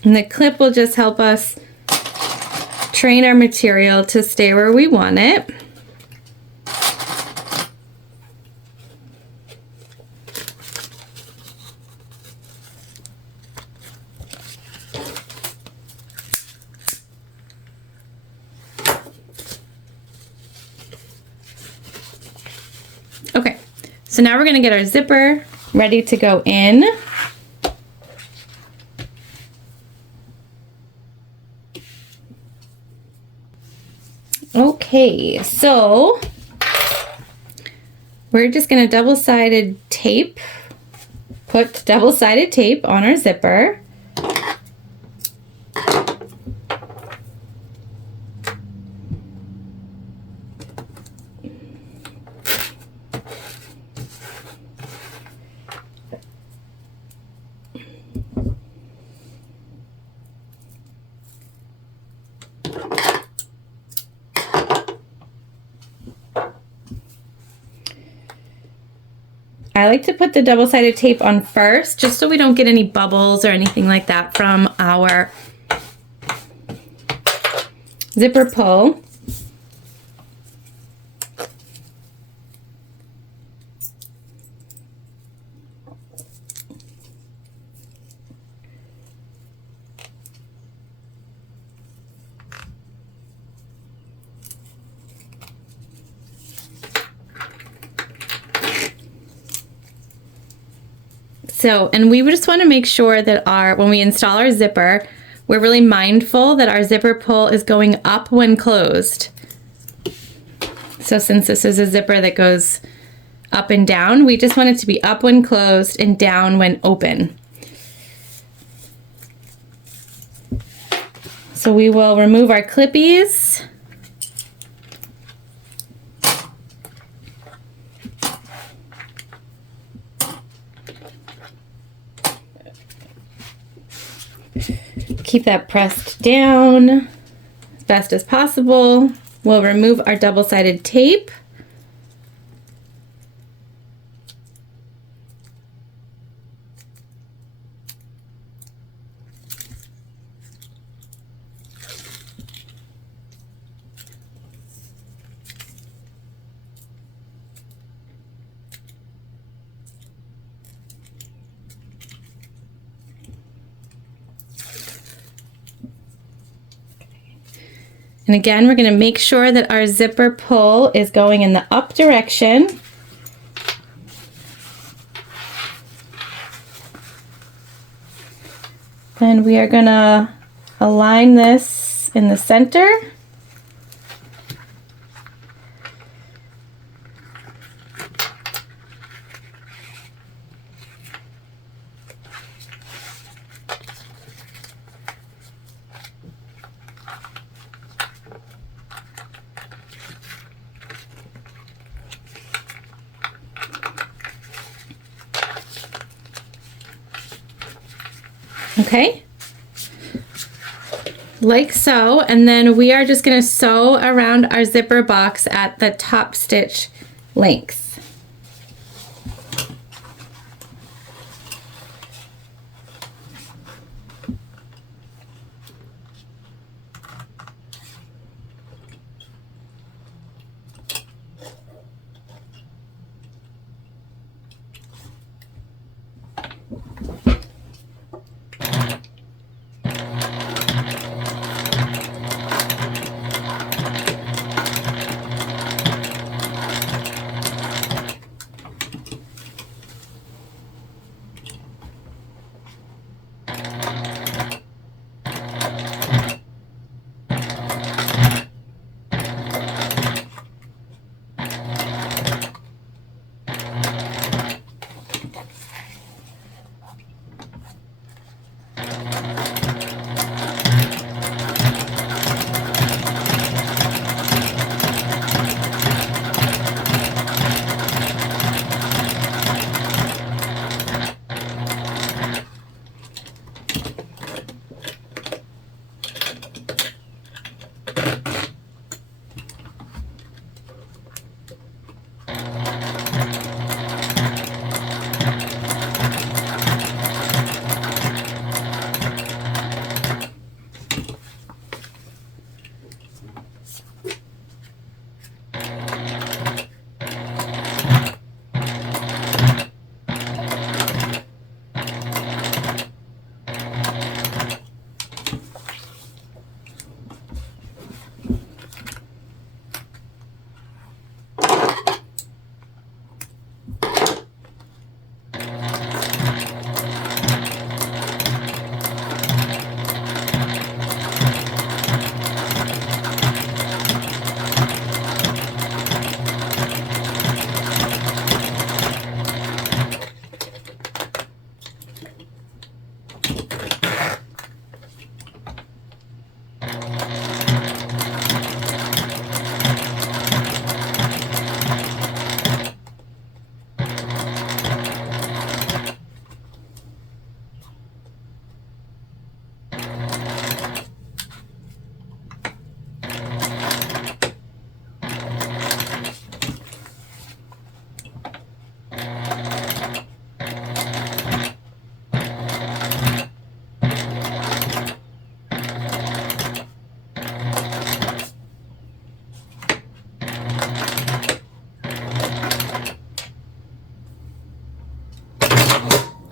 And the clip will just help us train our material to stay where we want it. Okay, so now we're going to get our zipper ready to go in. Okay, so we're just going to double-sided tape, put double-sided tape on our zipper. I like to put the double-sided tape on first, just so we don't get any bubbles or anything like that from our zipper pull. So, and we just want to make sure that when we install our zipper, we're really mindful that our zipper pull is going up when closed. So since this is a zipper that goes up and down, we just want it to be up when closed and down when open. So we will remove our clippies. Keep that pressed down as best as possible. We'll remove our double-sided tape. And again, we're going to make sure that our zipper pull is going in the up direction. Then we are going to align this in the center. Okay, like so, and then we are just going to sew around our zipper box at the top stitch length.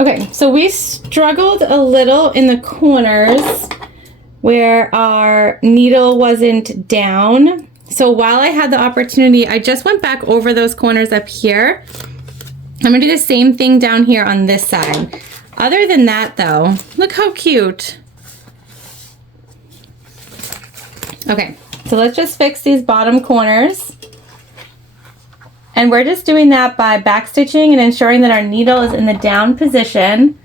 Okay, so we struggled a little in the corners where our needle wasn't down. So while I had the opportunity, I just went back over those corners up here. I'm gonna do the same thing down here on this side. Other than that though, look how cute. Okay, so let's just fix these bottom corners. And we're just doing that by backstitching and ensuring that our needle is in the down position.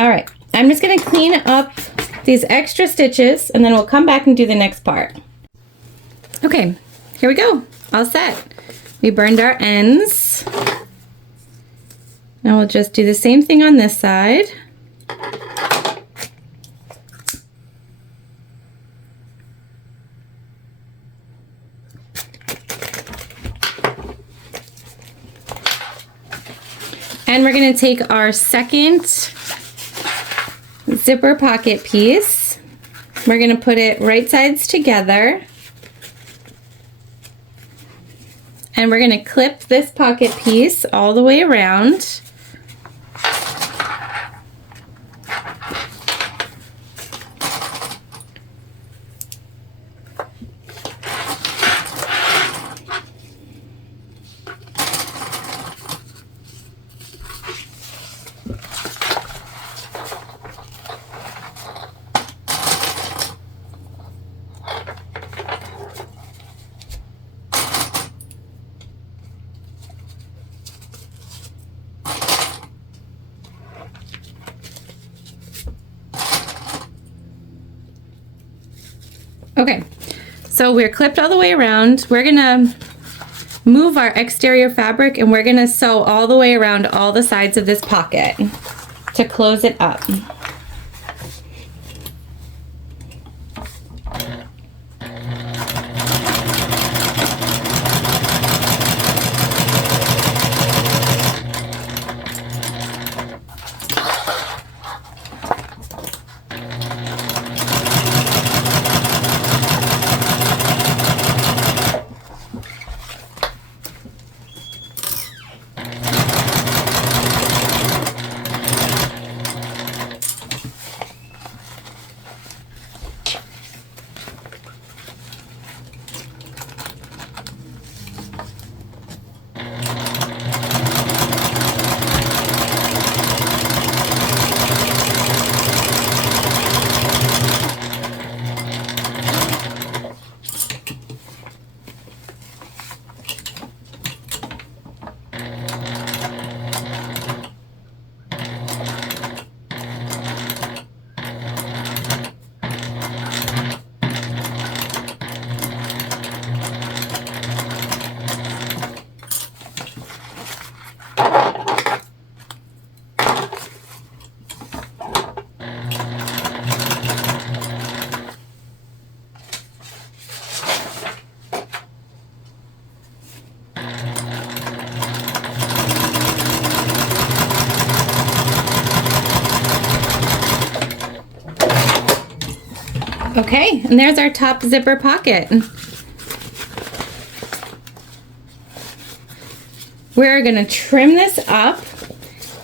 All right, I'm just gonna clean up these extra stitches and then we'll come back and do the next part. Okay, here we go, all set. We burned our ends. Now we'll just do the same thing on this side. And we're gonna take our second zipper pocket piece. We're gonna put it right sides together. And we're gonna clip this pocket piece all the way around. Okay, so we're clipped all the way around. We're gonna move our exterior fabric and we're gonna sew all the way around all the sides of this pocket to close it up. Okay, and there's our top zipper pocket. We're gonna trim this up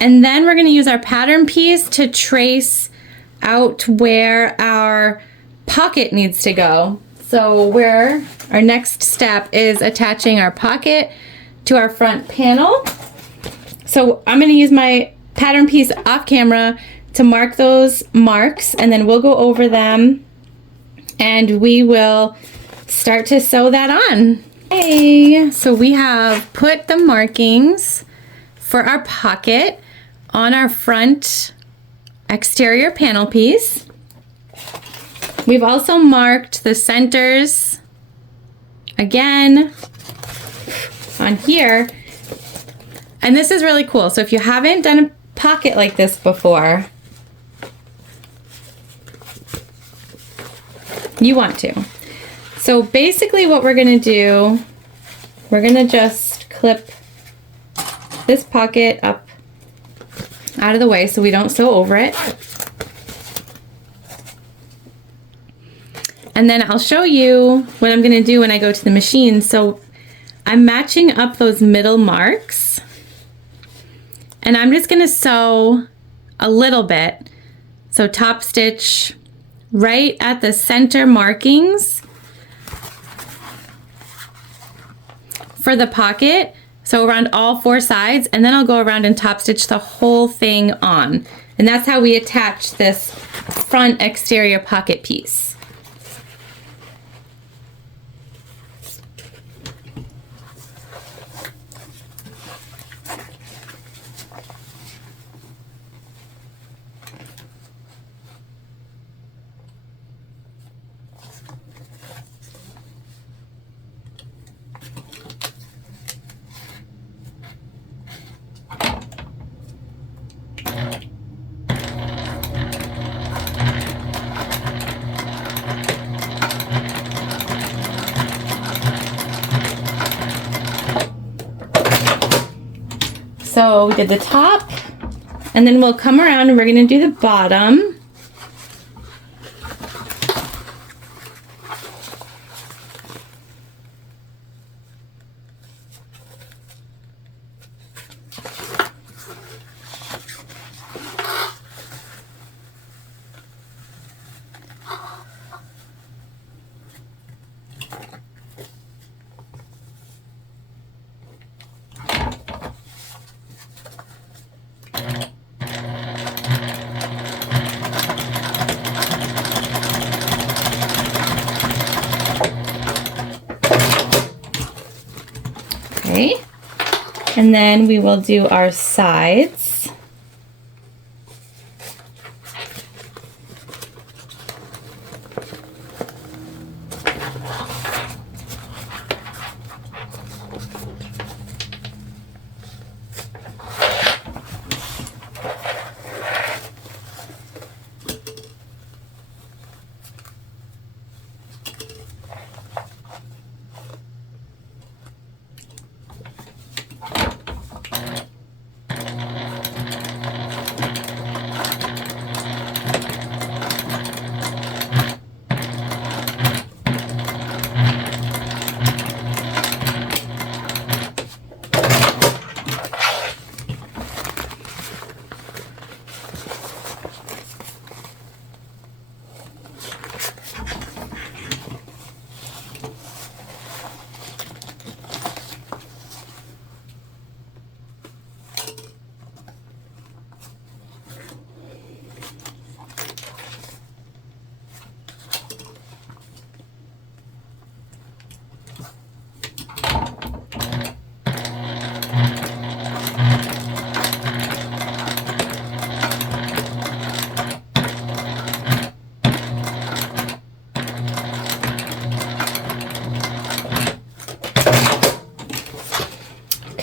and then we're gonna use our pattern piece to trace out where our pocket needs to go. So our next step is attaching our pocket to our front panel. So I'm gonna use my pattern piece off camera to mark those marks and then we'll go over them and we will start to sew that on. Okay, so we have put the markings for our pocket on our front exterior panel piece. We've also marked the centers again on here. And this is really cool. So if you haven't done a pocket like this before, you want to. So basically what we're gonna do, we're gonna just clip this pocket up out of the way so we don't sew over it. And then I'll show you what I'm gonna do when I go to the machine. So I'm matching up those middle marks, and I'm just gonna sew a little bit. So top stitch right at the center markings for the pocket. So around all 4 sides, and then I'll go around and top stitch the whole thing on. And that's how we attach this front exterior pocket piece. So we did the top, and then we'll come around and we're gonna do the bottom. Okay, and then we will do our sides.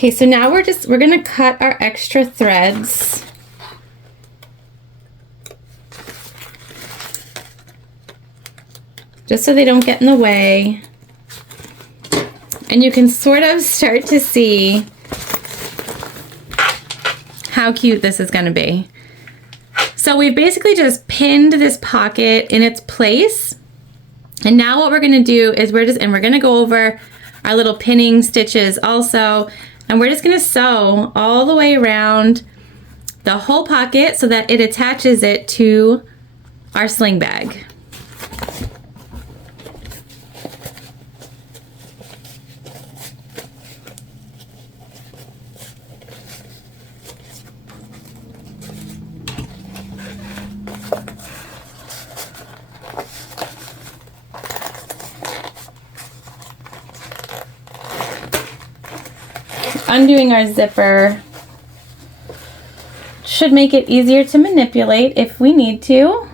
Okay, so now we're gonna cut our extra threads. Just so they don't get in the way. And you can sort of start to see how cute this is gonna be. So we've basically just pinned this pocket in its place. And now what we're gonna do is we're gonna go over our little pinning stitches also. And we're just gonna sew all the way around the whole pocket so that it attaches it to our sling bag. Undoing our zipper should make it easier to manipulate if we need to.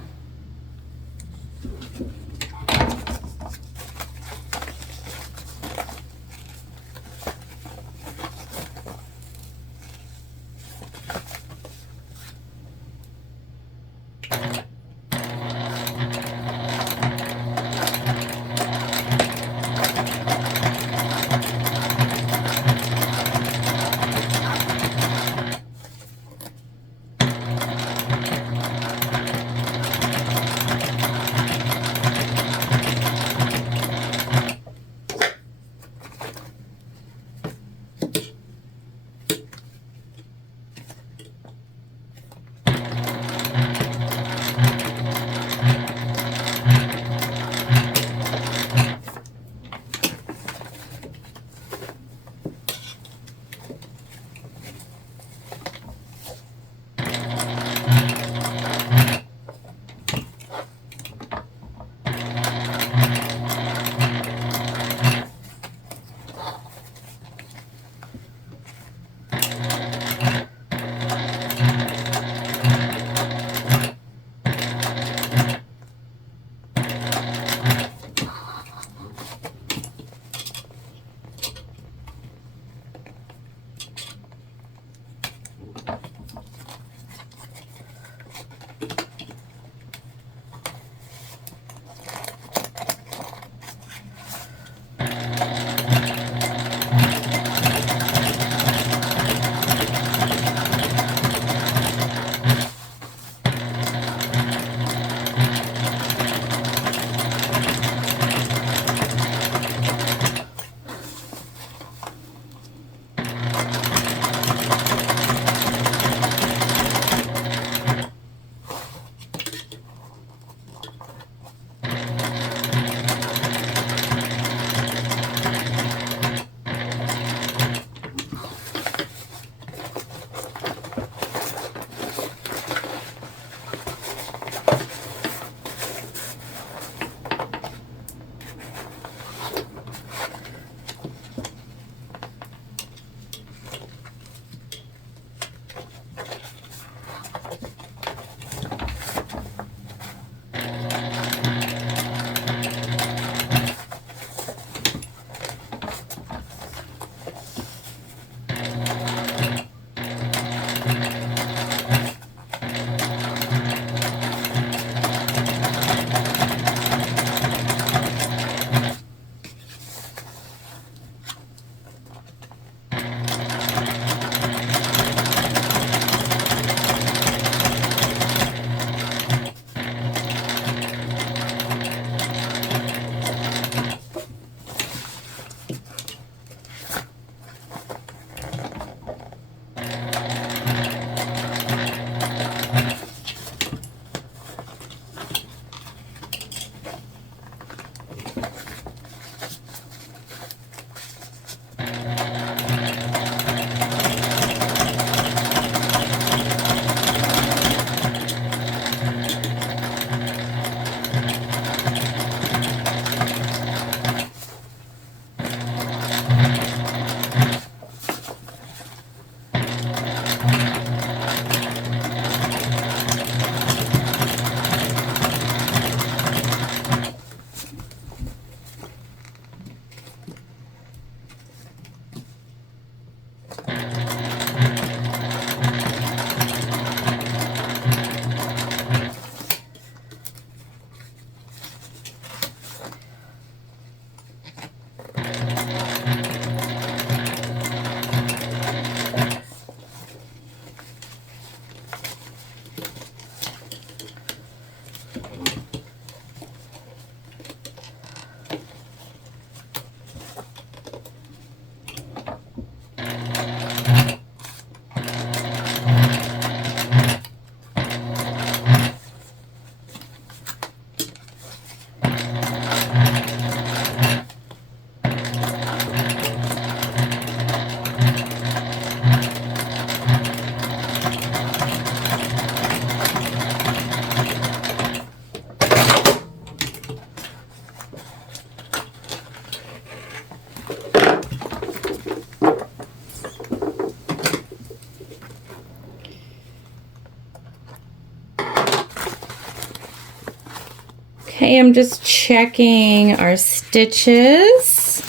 Okay, I'm just checking our stitches.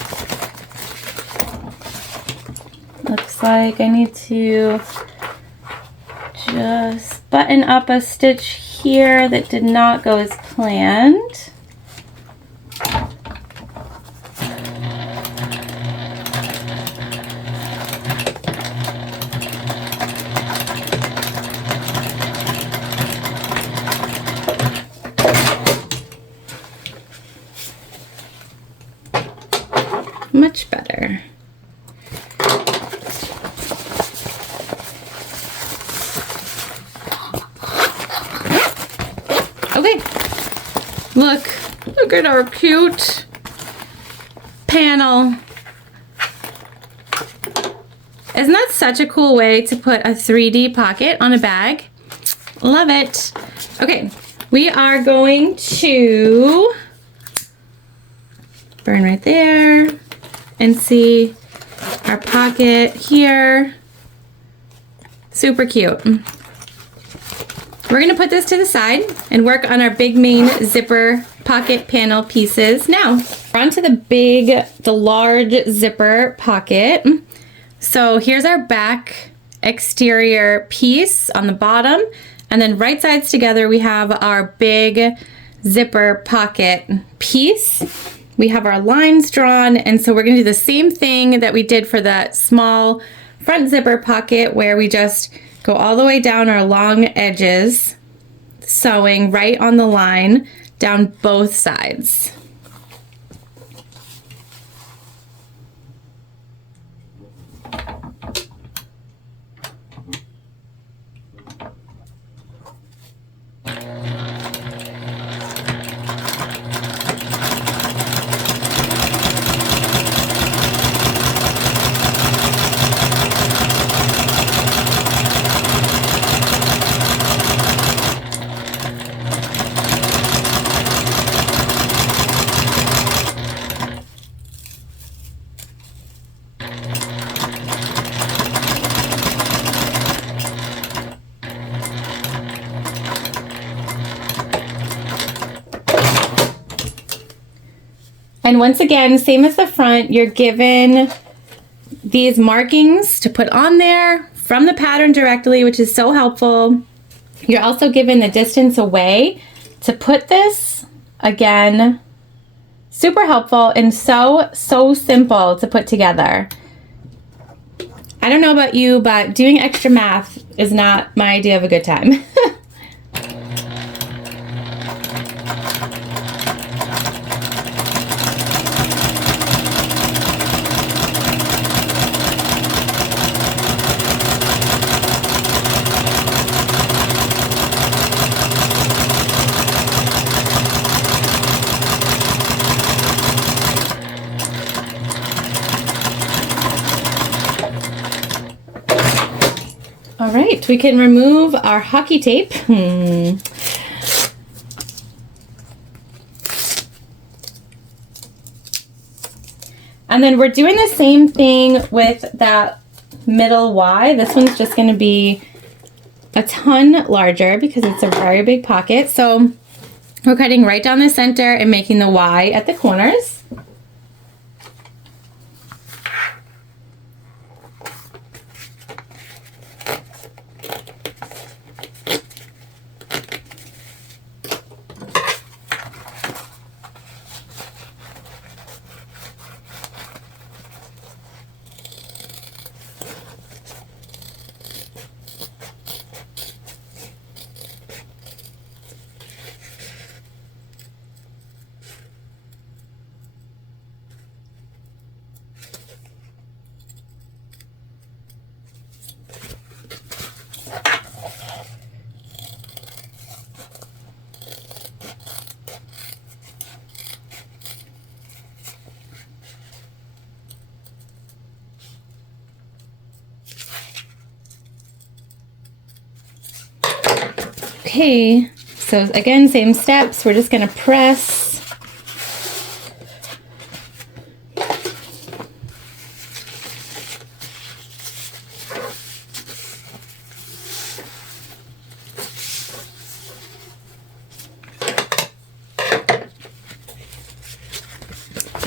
Looks like I need to just button up a stitch here that did not go as planned. Much better. Okay, look at our cute panel. Isn't that such a cool way to put a 3D pocket on a bag? Love it. Okay, we are going to burn right there and see our pocket here. Super cute. We're gonna put this to the side and work on our big main zipper pocket panel pieces now. We're on to the large zipper pocket. So here's our back exterior piece on the bottom, and then right sides together we have our big zipper pocket piece. We have our lines drawn, and so we're gonna do the same thing that we did for that small front zipper pocket, where we just go all the way down our long edges, sewing right on the line down both sides. And once again, same as the front, you're given these markings to put on there from the pattern directly, which is so helpful. You're also given the distance away to put this. Again, super helpful and so simple to put together. I don't know about you, but doing extra math is not my idea of a good time. All right, we can remove our hockey tape. And then we're doing the same thing with that middle Y. This one's just going to be a ton larger because it's a very big pocket. So we're cutting right down the center and making the Y at the corners. Okay, so again, same steps. We're just going to press.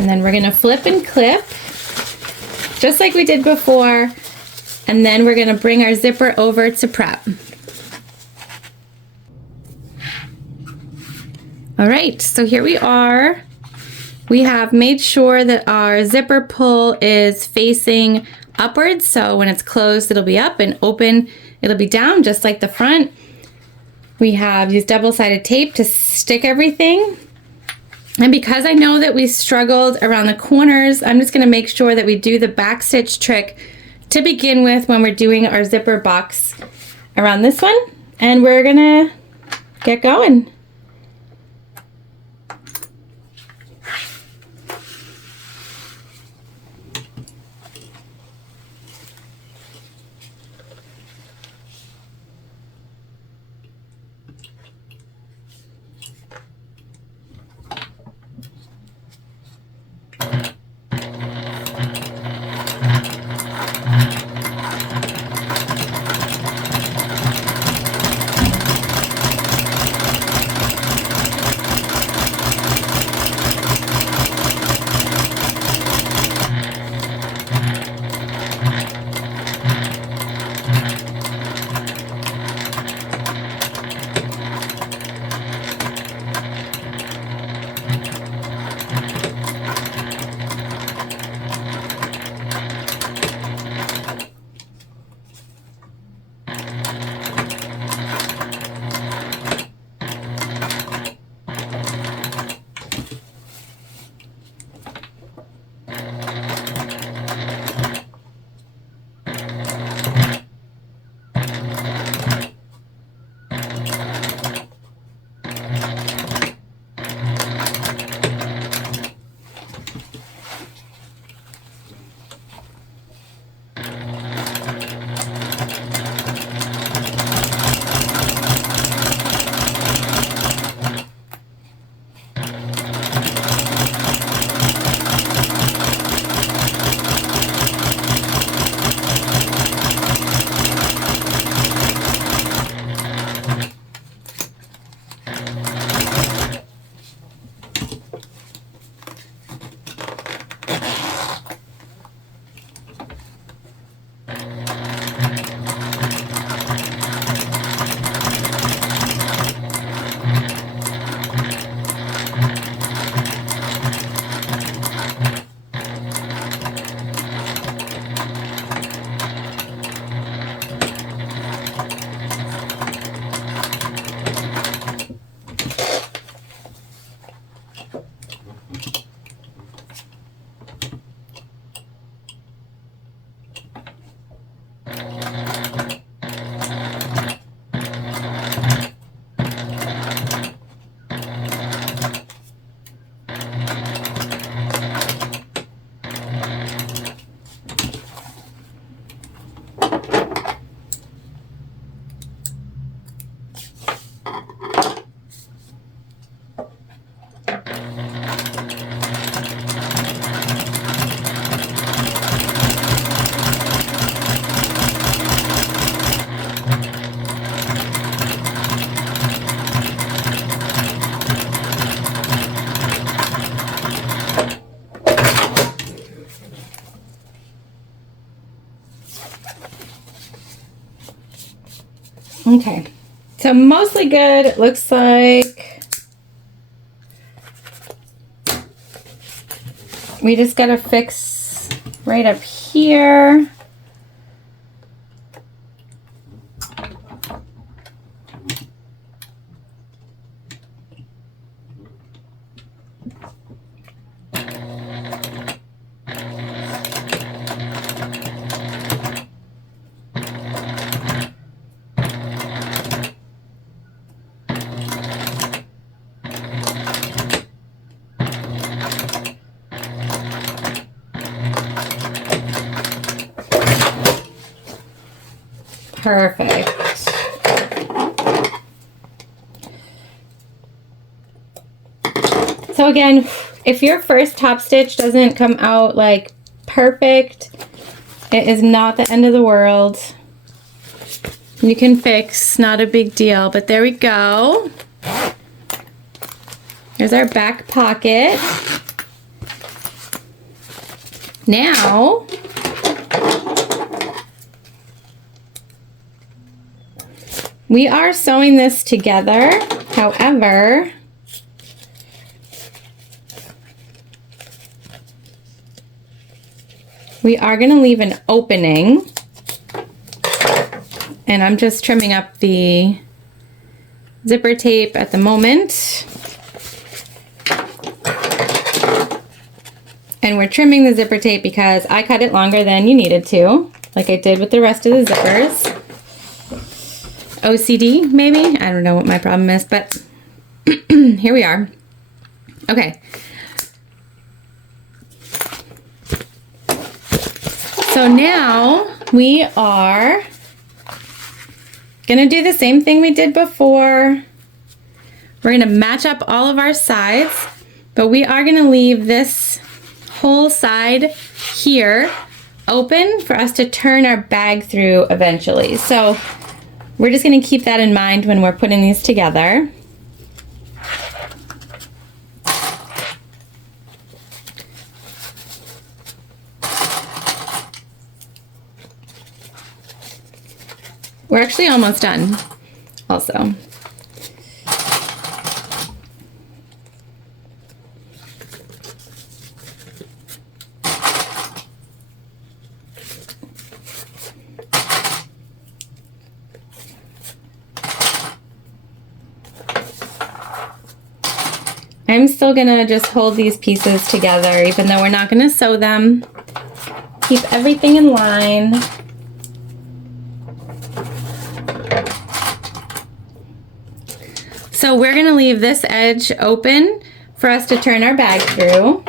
And then we're gonna flip and clip, just like we did before. And then we're gonna bring our zipper over to prep. All right, so here we are. We have made sure that our zipper pull is facing upwards. So when it's closed, it'll be up, and open, it'll be down, just like the front. We have used double-sided tape to stick everything. And because I know that we struggled around the corners, I'm just gonna make sure that we do the back stitch trick to begin with when we're doing our zipper box around this one. And we're gonna get going. Okay, so mostly good. It looks like we just gotta fix right up here. Perfect. So again, if your first top stitch doesn't come out like perfect, it is not the end of the world. You can fix, not a big deal, but there we go. Here's our back pocket. Now, we are sewing this together. However, we are going to leave an opening, and I'm just trimming up the zipper tape at the moment. And we're trimming the zipper tape because I cut it longer than you needed to, like I did with the rest of the zippers. OCD, maybe? I don't know what my problem is, but here we are. Okay. So now we are gonna do the same thing we did before. We're gonna match up all of our sides, but we are gonna leave this whole side here open for us to turn our bag through eventually. So we're just gonna keep that in mind when we're putting these together. We're actually almost done also. I'm still gonna just hold these pieces together even though we're not gonna sew them. Keep everything in line. So we're gonna leave this edge open for us to turn our bag through.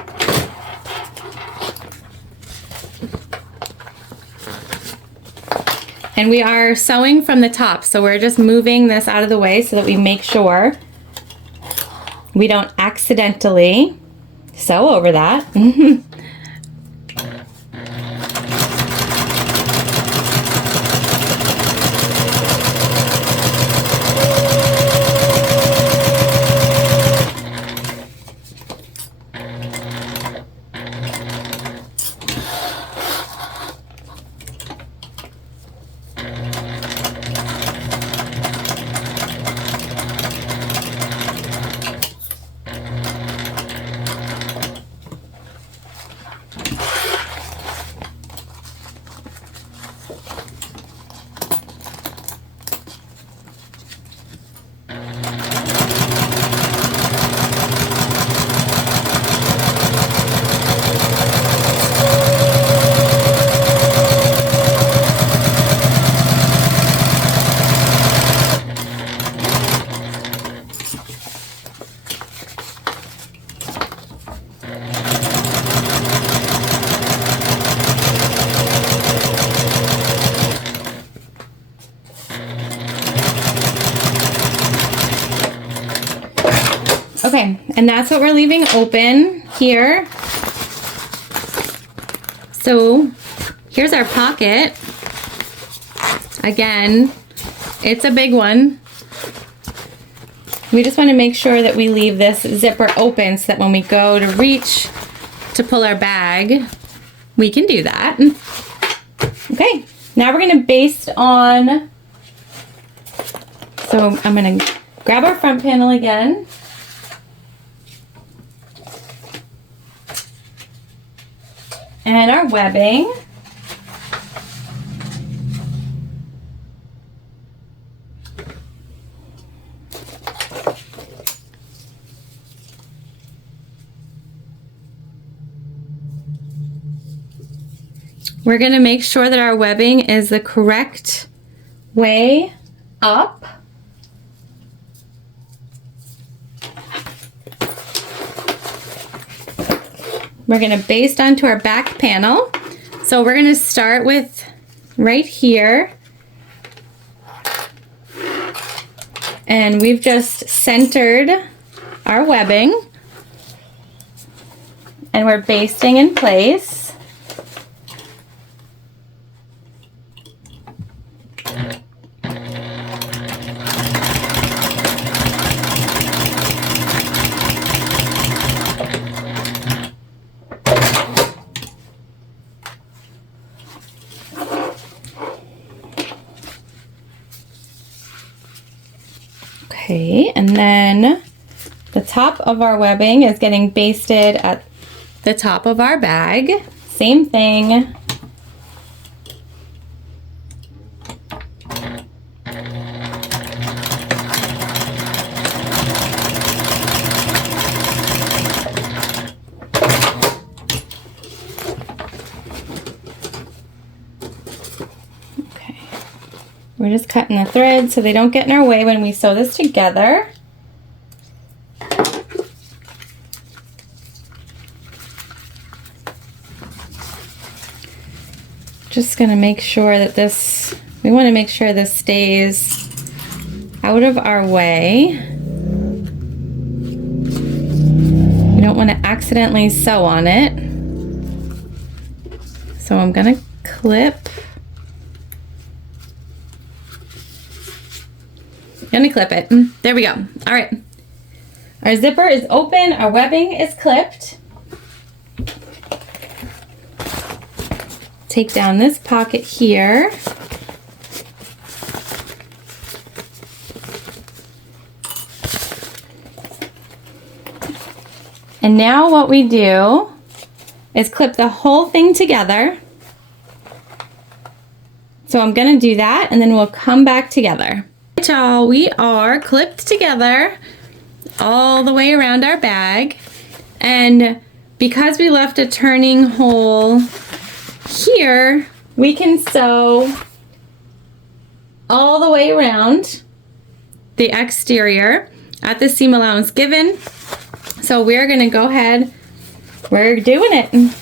And we are sewing from the top, so we're just moving this out of the way so that we make sure we don't accidentally sew over that. Okay, and that's what we're leaving open here. So here's our pocket. Again, it's a big one. We just want to make sure that we leave this zipper open so that when we go to reach to pull our bag, we can do that. Okay, now we're going to baste on. So I'm going to grab our front panel again. And our webbing. We're going to make sure that our webbing is the correct way up. We're going to baste onto our back panel. So we're going to start with right here. And we've just centered our webbing. And we're basting in place. Okay, and then the top of our webbing is getting basted at the top of our bag. Same thing. We're just cutting the threads so they don't get in our way when we sew this together. Just gonna make sure that we wanna make sure this stays out of our way. We don't wanna accidentally sew on it. So I'm gonna clip. Gonna clip it. There we go. All right. Our zipper is open. Our webbing is clipped. Take down this pocket here. And now what we do is clip the whole thing together. So I'm gonna do that and then we'll come back together. Y'all, we are clipped together all the way around our bag, and because we left a turning hole here, we can sew all the way around the exterior at the seam allowance given. So we're gonna go ahead, we're doing it.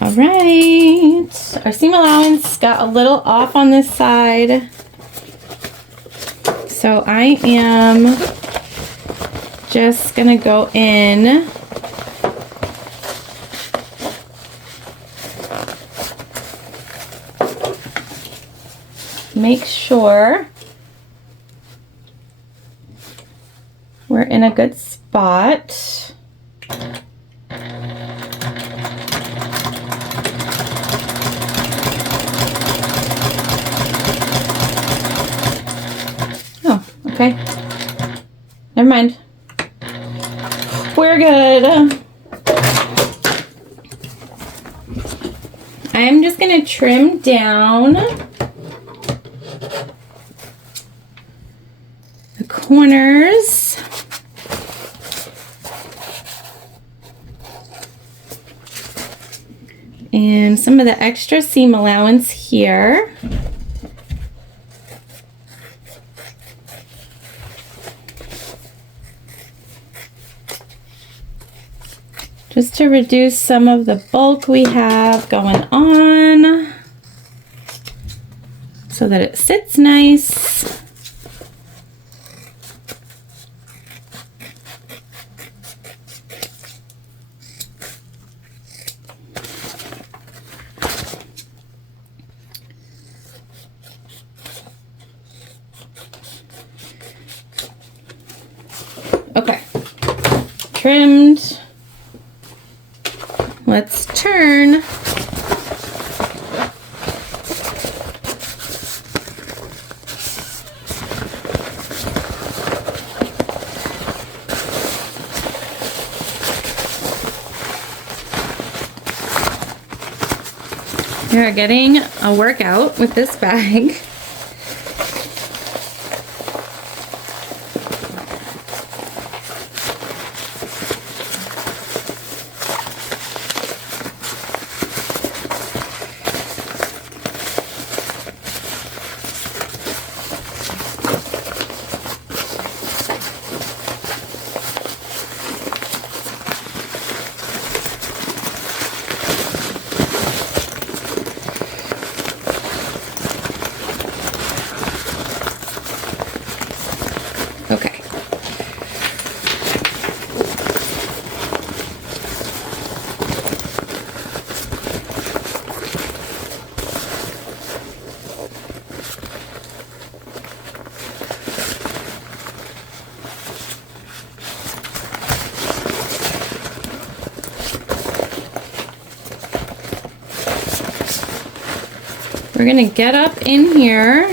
All right, our seam allowance got a little off on this side, so I am just gonna go in make sure we're in a good spot. Okay, never mind. We're good. I'm just gonna trim down the corners. And some of the extra seam allowance here. Just to reduce some of the bulk we have going on so that it sits nice. Okay, trimmed. Let's turn. You're getting a workout with this bag. Okay. We're gonna get up in here.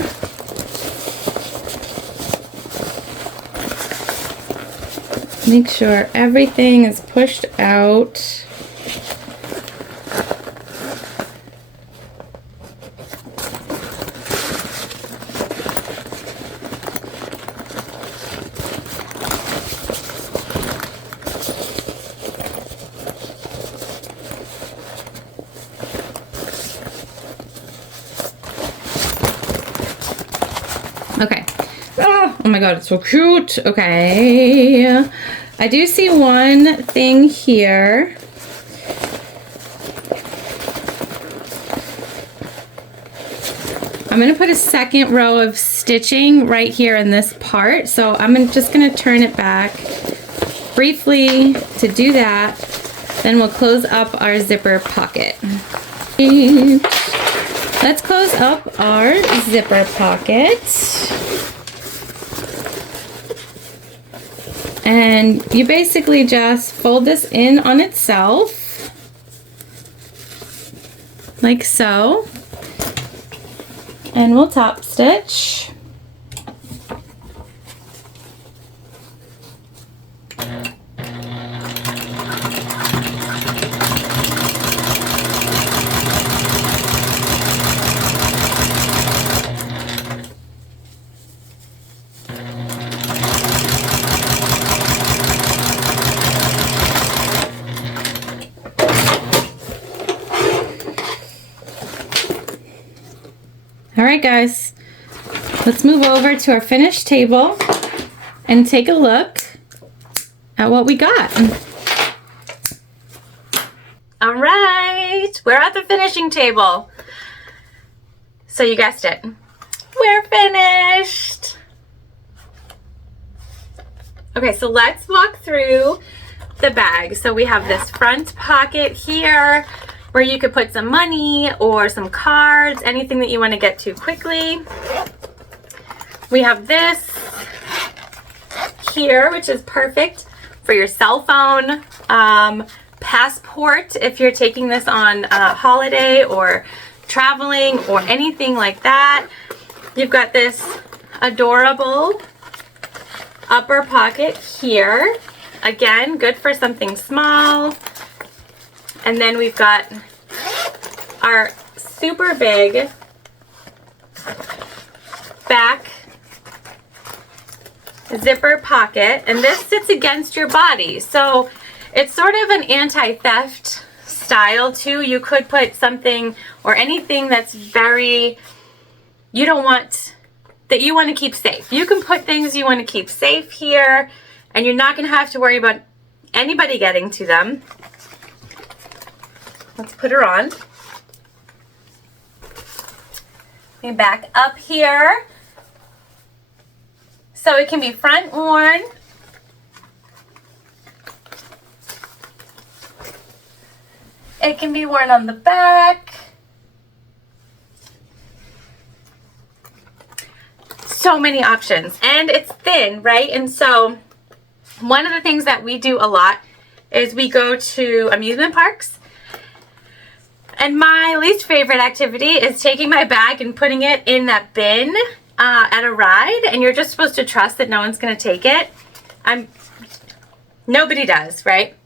Make sure everything is pushed out. Okay. Oh my god, it's so cute. Okay. I do see one thing here. I'm going to put a second row of stitching right here in this part. So I'm just going to turn it back briefly to do that. Then we'll close up our zipper pocket. Let's close up our zipper pocket. And you basically just fold this in on itself, like so. And we'll top stitch. All right, guys, let's move over to our finished table and take a look at what we got. All right, we're at the finishing table. So you guessed it, we're finished. Okay, so let's walk through the bag. So we have this front pocket here where you could put some money or some cards, anything that you want to get to quickly. We have this here, which is perfect for your cell phone, passport if you're taking this on a holiday or traveling or anything like that. You've got this adorable upper pocket here. Again, good for something small. And then we've got our super big back zipper pocket, and this sits against your body. So it's sort of an anti-theft style too. You could put something or anything that's very, you don't want, that you want to keep safe. You can put things you want to keep safe here, and you're not going to have to worry about anybody getting to them. Let's put her on. We back up here. So it can be front worn. It can be worn on the back. So many options. And it's thin, right? And so one of the things that we do a lot is we go to amusement parks. And my least favorite activity is taking my bag and putting it in that bin at a ride, and you're just supposed to trust that no one's going to take it. Nobody does, right?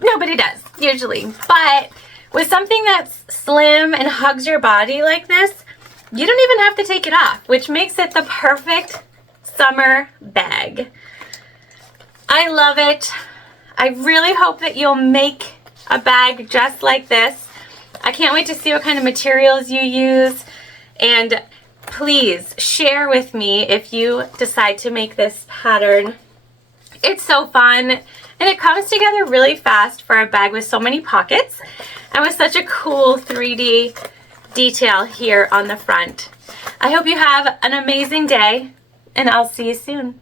Nobody does, usually. But with something that's slim and hugs your body like this, you don't even have to take it off, which makes it the perfect summer bag. I love it. I really hope that you'll make a bag just like this. I can't wait to see what kind of materials you use, and please share with me if you decide to make this pattern. It's so fun, and it comes together really fast for a bag with so many pockets and with such a cool 3D detail here on the front. I hope you have an amazing day, and I'll see you soon.